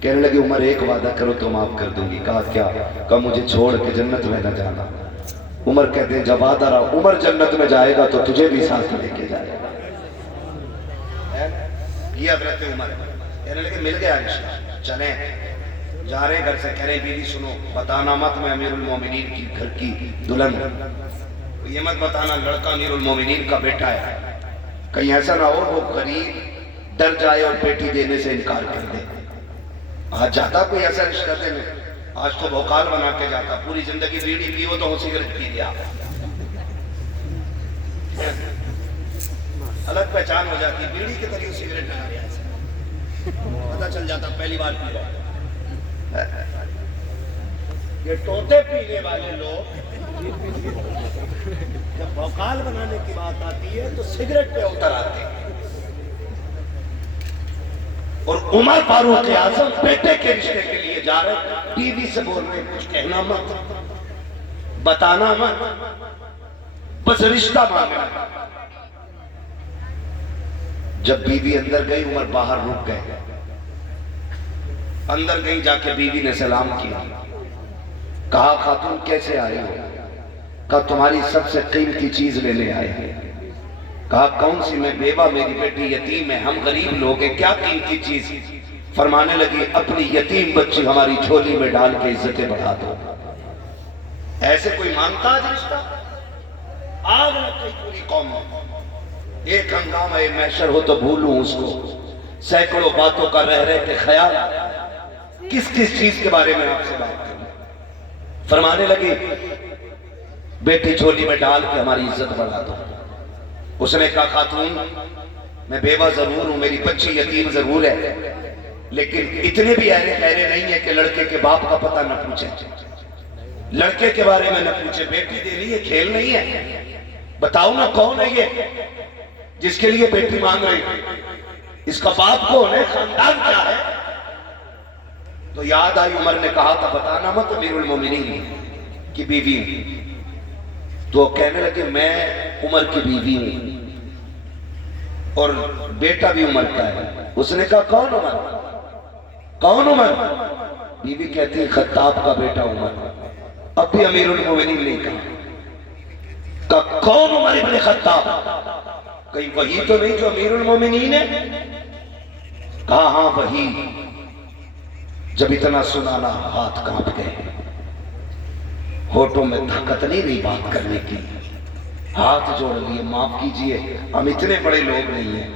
کہنے لگے عمر ایک وعدہ کرو تو معاف کر دوں گی۔ کہا کیا؟ کہا مجھے چھوڑ کے جنت میں نہ جانا۔ عمر کہتے ہیں جب وعدہ رہا، عمر جنت میں جائے گا تو تجھے بھی ساتھ لے کے جائے گا۔ یہ حضرت عمر کہنے لگے مل گیا رشتہ، چلیں جا رہے گھر سے، کہہ رہے بیوی سنو بتانا مت میں امیر المومنین کی گھر کی دلہن ہوں، یہ مت بتانا لڑکا امیر المومنین کا بیٹا ہے، کہیں ایسا نہ ہو وہ غریب ڈر جائے اور بیٹی دینے سے انکار کر دے۔ آج جاتا کوئی ایسا رشتہ دینے؟ آج تو بھوکال بنا کے جاتا، پوری زندگی بیڑی پیو تو سگریٹ پی دیا، الگ پہچان ہو جاتی، بیڑی کے طریقے سگریٹ بنا دیا، پتہ چل جاتا پہلی بار پی رہا۔ یہ طوطے پینے والے لوگ جب بھوکال بنانے کی بات آتی ہے تو سگریٹ پہ اتر آتے ہیں۔ اور عمر فاروق اعظم بیٹے کے رشتے کے لیے جا رہے، بیوی سے بول رہے کچھ کہنا مت، بتانا مت، بس رشتہ مانگنا۔ جب بیوی اندر گئی عمر باہر رک گئے، اندر گئی، جا کے بیوی نے سلام کیا، کہا خاتون کیسے آئے ہو؟ کہا تمہاری سب سے قیمتی چیز لینے آئے ہیں۔ کہا کون سی؟ میں بیوہ، میری بیٹی یتیم ہے، ہم غریب لوگ ہیں، کیا قیمتی چیز؟ فرمانے لگی اپنی یتیم بچی ہماری جھولی میں ڈال کے عزتیں بڑھا دو۔ ایسے کوئی مانگتا ہے رشتہ؟ آگ لگ گئی پوری قوم میں۔ ایک ہنگامہ محشر ہو تو بھولوں اس کو، سینکڑوں باتوں کا رہ کے خیال کس کس چیز کے بارے میں آپ سے بات کروں۔ فرمانے لگی بیٹی جھولی میں ڈال کے ہماری عزت بڑھا دو۔ اس نے کہا خاتون میں بیوہ ضرور ہوں، میری بچی یتیم ضرور ہے، لیکن اتنے بھی ایرے خیرے نہیں ہے کہ لڑکے کے باپ کا پتہ نہ پوچھے، لڑکے کے بارے میں نہ پوچھے۔ بیٹی دینی ہے، کھیل نہیں ہے۔ بتاؤ نا کون ہے یہ جس کے لیے بیٹی مانگ رہی؟ اس کا باپ کون ہے؟ خاندان کیا ہے؟ تو یاد آئی عمر نے کہا تھا بتانا مت امیر المومنین کی بیوی ہوں۔ تو کہنے لگے میں عمر کی بیوی ہوں اور بیٹا بھی عمر کا ہے۔ اس نے کہا کون عمر؟ کون عمر؟ بیوی کہتی ہے خطاب کا بیٹا عمر۔ اب بھی امیر المومنین نے کہا کون عمر ابن خطاب؟ کہیں وہی تو نہیں جو امیر المومنین ہے؟ کہا ہاں وہی۔ جب اتنا سنانا ہاتھ کانپ گئے، ہوٹوں میں طاقت نہیں رہی بات کرنے کی، ہاتھ جوڑ لیے معاف کیجئے ہم اتنے بڑے لوگ نہیں ہیں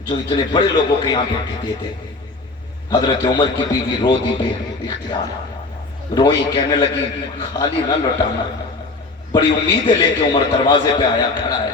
جو اتنے بڑے لوگوں کے یہاں بیٹھے دیتے۔ حضرت عمر کی بیوی رو دی بے اختیار، روئی، کہنے لگی خالی نہ لوٹانا۔ بڑی امیدیں لے کے عمر دروازے پہ آیا کھڑا ہے،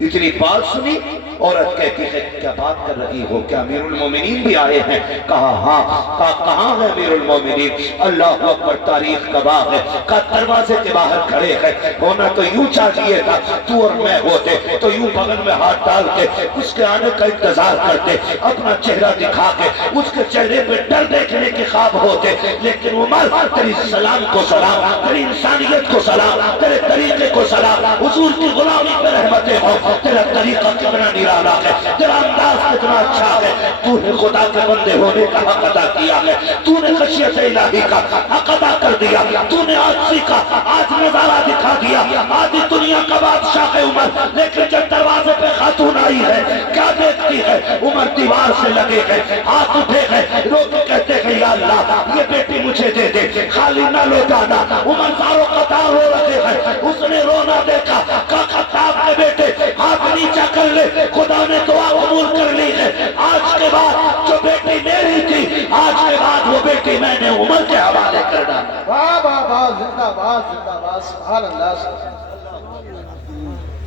اتنی بات سنی، عورت کہتی ہے کیا بات کر رہی ہو؟ کیا امیر المومنین بھی آئے ہیں؟ کہا ہاں۔ کہا کہاں ہے امیر المومنین؟ اللہ اکبر، تاریخ کا باغ ہے۔ کہا دروازے کے باہر کھڑے ہیں، ہونا تو یوں چاہیے تھا تو اور میں ہوتے تو یوں بغل میں ہاتھ ڈال کے اس کے آنے کا انتظار کرتے، اپنا چہرہ دکھا کے اس کے چہرے پہ ڈر دیکھنے کے خواب ہوتے، لیکن عمر تیری سلام کو سلام، تیری انسانیت کو سلام، تیرے طریقے کو سلام، حضور کی غلامی پہ رحمتیں ہو۔ تیرا طریقہ کتنا نرالا ہے، تیرا انداز کتنا اچھا ہے، تو نے خدا کے بندے ہونے کا حق ادا کیا ہے، تو نے خشیت الہی کا حق ادا کر دیا، تو نے عاجزی کا آج نظارہ دکھا دیا۔ آدھی دنیا کا بادشاہ ہے عمر، لیکن جب دروازے پہ خاتون آئی ہے کیا دیکھتی ہے؟ عمر دیوار سے لگے گئے، ہاتھ اٹھے گئے، رو کے کہتے ہیں یا اللہ یہ بیٹی مجھے دے دے، خالی نہ لوٹانا۔ عمر زارو قطار رو رہے ہیں، اس نے رونا دیکھا، کہا خطاب کے بیٹے ہاتھ نیچا کر لے، خدا نے دعا قبول کر لی ہے، آج کے بعد جو بیٹی میری تھی آج کے بعد وہ بیٹی میں نے عمر کے حوالے کر ڈالا۔ واہ واہ واہ، زندہ باد زندہ باد، سبحان اللہ۔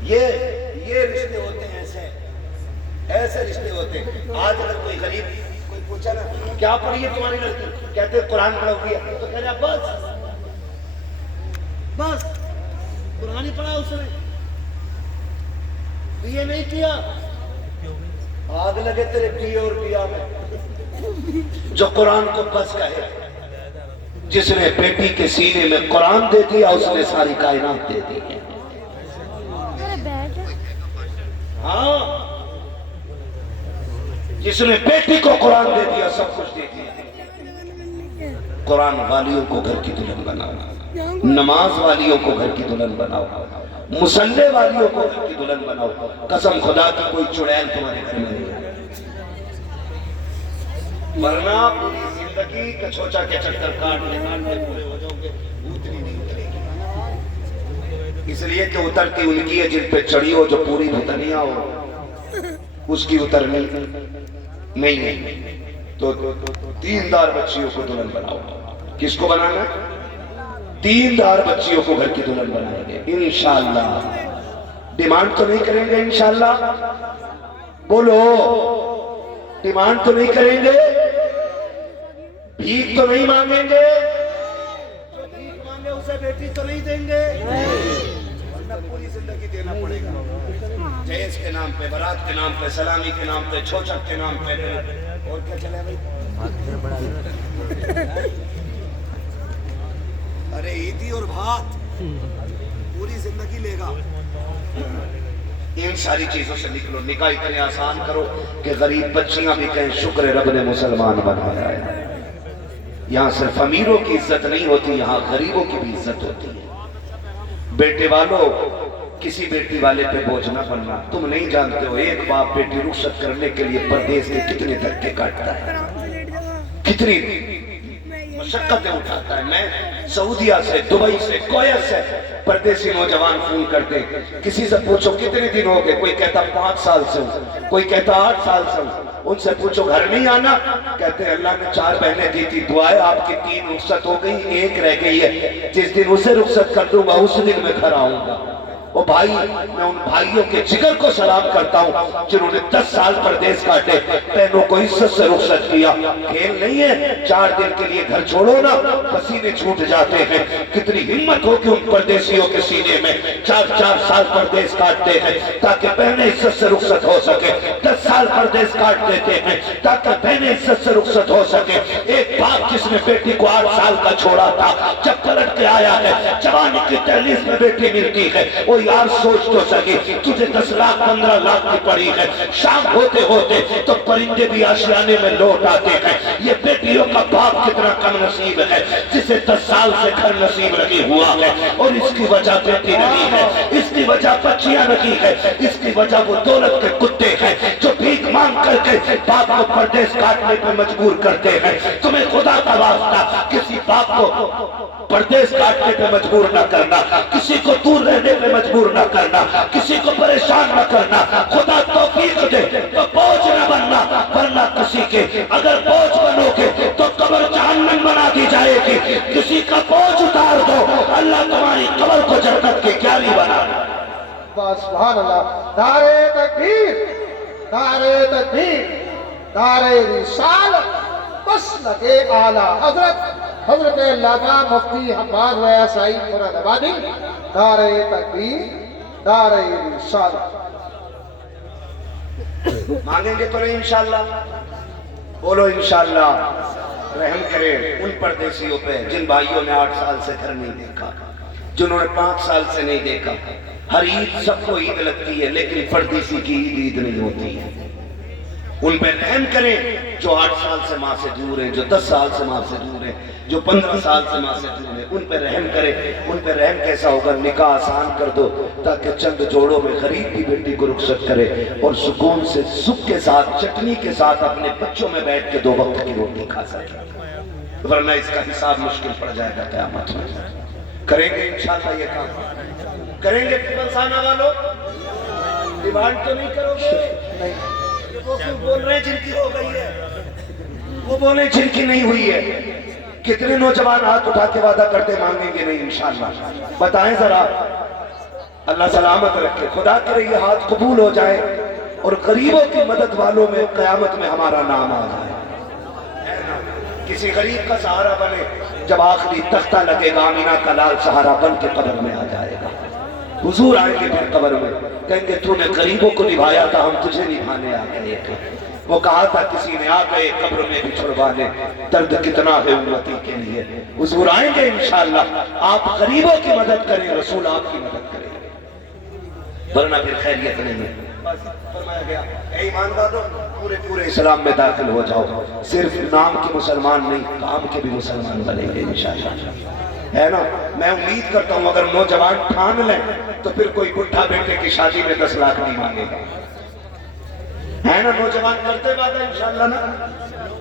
یہ رشتے ہوتے ہیں، ایسے رشتے ہوتے ہیں۔ آج اگر کوئی غریب کوئی پوچھا نا کیا پڑھی ہے تمہاری لڑکی، کہتے قرآن پڑھا ہوئی ہے، تو کہنا بس قرآن ہی پڑھا اس نے، یہ نہیں کیا۔ آگ لگے تیرے پی اور پیا میں جو قرآن کو بس کہے۔ جس نے بیٹی کے سینے میں قرآن دے دیا اس نے ساری کائنات دے دی ہے۔ ہاں، جس نے بیٹی کو قرآن دے دیا سب کچھ دے دیا۔ قرآن والیوں کو گھر کی دلہن بناؤ، نماز والیوں کو گھر کی دلہن بناؤ، مسلح والیوں کو گھر کی دلہن بناؤ۔ قسم خدا کی کوئی چڑیل تمہارے گھر میں نہیں ہے، ورنہ پوری زندگی کچھوچا کے چکر کاٹنے پورے ہو جاؤ گے، اتنی نہیں اترے گی۔ اس لیے کہ اترتی ان کی ہے جن پہ چڑھی ہو، جو پوری بھتنیا ہو اس کی اترنی نہیں ہے۔ تو دیندار بچیوں کو دلہن بناؤ۔ کس کو بنانا؟ دیندار بچیوں کو گھر کی دلہن بنائیں گے انشاءاللہ۔ ڈیمانڈ تو نہیں کریں گے انشاءاللہ؟ بولو، ڈیمانڈ تو نہیں کریں گے؟ بھیک تو نہیں مانگیں گے؟ جو بھیک مانگے اسے بیٹی تو نہیں دیں گے؟ ورنہ پوری زندگی دینا پڑے گا، جہیز کے نام پہ، برات کے نام پہ، سلامی کے نام پہ، چھوچک کے نام پہ، اور کیا چلے بھائی؟ ارے عیدی اور بھات پوری زندگی لے گا۔ ان ساری چیزوں سے نکلو، نکاح اتنے آسان کرو کہ غریب بچیاں بھی کہیں شکر رب نے مسلمان بنایا ہے۔ یہاں صرف امیروں کی عزت نہیں ہوتی، یہاں غریبوں کی بھی عزت ہوتی ہے۔ بیٹے والوں کسی بیٹی والے پہ بوجھ نہ بننا. تم نہیں جانتے ہو ایک باپ بیٹی رخصت کرنے کے لیے پردیس کے کتنے دھکے کاٹتا ہے, کتنی مشقتیں اٹھاتا ہے. میں سعودیہ سے, دبئی سے, کویت سے پردیسی نوجوان فون کرتے, کسی سے پوچھو کتنے دن ہو گئے, کوئی کہتا 5 سال سے ہوں, کوئی کہتا 8 سال سے ہوں. ان سے پوچھو گھر نہیں آنا, کہتے ہیں اللہ نے 4 بہنیں دی تھی, دعائیں آپ کی 3 رخصت ہو گئی, 1 رہ گئی ہے, جس دن اسے رخصت کر دوں گا اس دن میں گھر آؤں گا. وہ بھائی, میں ان بھائیوں کے جگر کو سلام کرتا ہوں جنہوں نے 10 سال پردیس کاٹے, بہنوں کو عزت سے رخصت کیا. کھیل نہیں ہے, 4 دن کے لیے گھر چھوڑو نا, پسینے چھوٹ جاتے ہیں. کتنی ہمت ہو کہ ان پردیسیوں کے سینے میں 4 سال پردیس کاٹتے ہیں تاکہ بہنیں عزت سے رخصت ہو سکے. 10 سال پردیس کاٹ دیتے ہیں تاکہ بہنیں عزت سے رخصت ہو سکے. ایک باپ جس نے بیٹی کو 8 سال کا چھوڑا تھا, جب پلٹ کے آیا ہے, جوانی کی دہلیز میں بیٹی ملتی ہے, وہ یار سوچ تو سکے تجھے 10 لاکھ 15 لاکھ کی پڑی ہے, شام ہوتے ہوتے تو پرندے بھی آشیانے میں لوٹ آتے ہیں. یہ بیٹیوں کا باپ کتنا کم نصیب ہے جسے 10 سال سے گھر نصیب نہیں ہوا ہے, اور اس کی وجہ بیٹی نہیں ہے, اس کی وجہ بچیاں نہیں ہے, اس کی وجہ وہ دولت کے کتے ہیں جو بھیک مانگ کر کے باپ کو پردیس کاٹنے پہ مجبور کرتے ہیں. تمہیں خدا کا واسطہ کسی باپ کو پردیس کاٹنے پہ مجبور نہ کرنا, کسی کو دور رہنے پہ مجبور نہ کرنا, کسی کو پریشان نہ کرنا. خدا توفیق دے تو بوجھ نہ بننا, ورنہ کسی کے اگر بوجھ بنو گے تو قبر جہنم بنا دی جائے گی. کسی کا بوجھ اتار دو, اللہ تمہاری قبر کو جنت کی کیاری بنا. سبحان اللہ. نعرہ تکبیر, نعرہ تکبیر, نعرہ رسالت, مسلک اعلیٰ حضرت علامہ مفتی حماد رضا سعید مراد آبادی. نعرہ تکبیر, نعرہ رسالت. مانگیں گے تو نہیں انشاءاللہ, بولو انشاءاللہ. رحم کرے ان پردیسیوں پہ جن بھائیوں نے 8 سال سے گھر نہیں دیکھا, جنہوں نے 5 سال سے نہیں دیکھا. ہر عید سب کو عید لگتی ہے لیکن پردیسی کی عید نہیں ہوتی ہے. ان پہ رحم کریں جو 8 سال سے ماں سے دور ہیں, جو 10 سال سے ماں سے دور ہیں, جو 15 سال سے ماں سے دور ہیں. ان پہ رحم کریں. ان پہ رحم کیسا ہوگا, نکاح آسان کر دو تاکہ چند جوڑوں میں غریب کی بیٹی کو رخصت کرے اور سکون سے سکھ کے ساتھ چٹنی کے ساتھ اپنے بچوں میں بیٹھ کے 2 وقت کی روٹی کھا سکے, ورنہ اس کا حساب مشکل پڑ جائے گا قیامت میں. کریں گے انشاءاللہ یہ کام, کریں گے پنسانہ والوں, ڈیمانڈ تو نہیں کرو گے؟ نہیں. وہ کیوں بول رہے ہیں جن کی ہو گئی ہے, وہ بولیں جن کی نہیں ہوئی ہے. کتنے نوجوان ہاتھ اٹھا کے وعدہ کرتے مانگیں گے نہیں انشاءاللہ؟ بتائیں ذرا. اللہ سلامت رکھے. خدا کرے یہ ہاتھ قبول ہو جائے اور غریبوں کی مدد والوں میں قیامت میں ہمارا نام آ جائے. کسی غریب کا سہارا بنے, جب آخری تختہ لگے گا آمینہ کا لال سہارا بن کے قبر میں آ جائے گا. حضور آئیں گے پھر قبر میں, کہیں گے تو نے غریبوں کو نبھایا تھا, ہم تجھے نبھانے آ گئے تھے. وہ کہا تھا کسی نے آ گئے قبر میں بھی چھڑوانے, درد کتنا ہے امتی کے لیے. حضور آئیں گے انشاءاللہ. آپ غریبوں کی مدد کریں, رسول آپ کی مدد کریں, ورنہ پھر خیریت نہیں ہے. فرمایا گیا اے ایمان والو پورے اسلام میں داخل ہو جاؤ. صرف نام کے مسلمان نہیں, کام کے بھی مسلمان بنیں گے انشاءاللہ, ہے نا. میں امید کرتا ہوں اگر نوجوان ٹھان لیں تو پھر کوئی بڈھا بیٹے کی شادی میں 10 لاکھ نہیں مانگے گا, ہے نا. نوجوان کرتے وعدہ انشاءاللہ نا,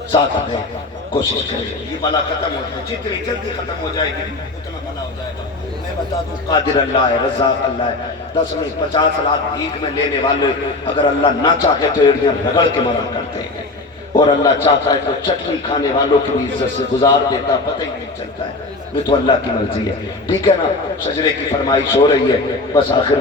ساتھ دیں, کوشش کریں. یہ بلا ختم ہو جائے, جتنی جلدی ختم ہو جائے گی اتنا بلا ہو جائے گا. میں بتا دوں قادر اللہ ہے, رزاق اللہ ہے. 10 میں 50 لاکھ بھیک میں لینے والے اگر اللہ نہ چاہے تو ایک دن رگڑ کے مرا کرتے ہیں, اور اللہ چاہتا ہے تو چٹنی کھانے والوں کی بھی عزت سے گزار دیتا, پتہ ہی نہیں چلتا ہے. یہ تو اللہ کی مرضی ہے. ٹھیک ہے نا. شجرے کی فرمائش ہو رہی ہے, بس آخر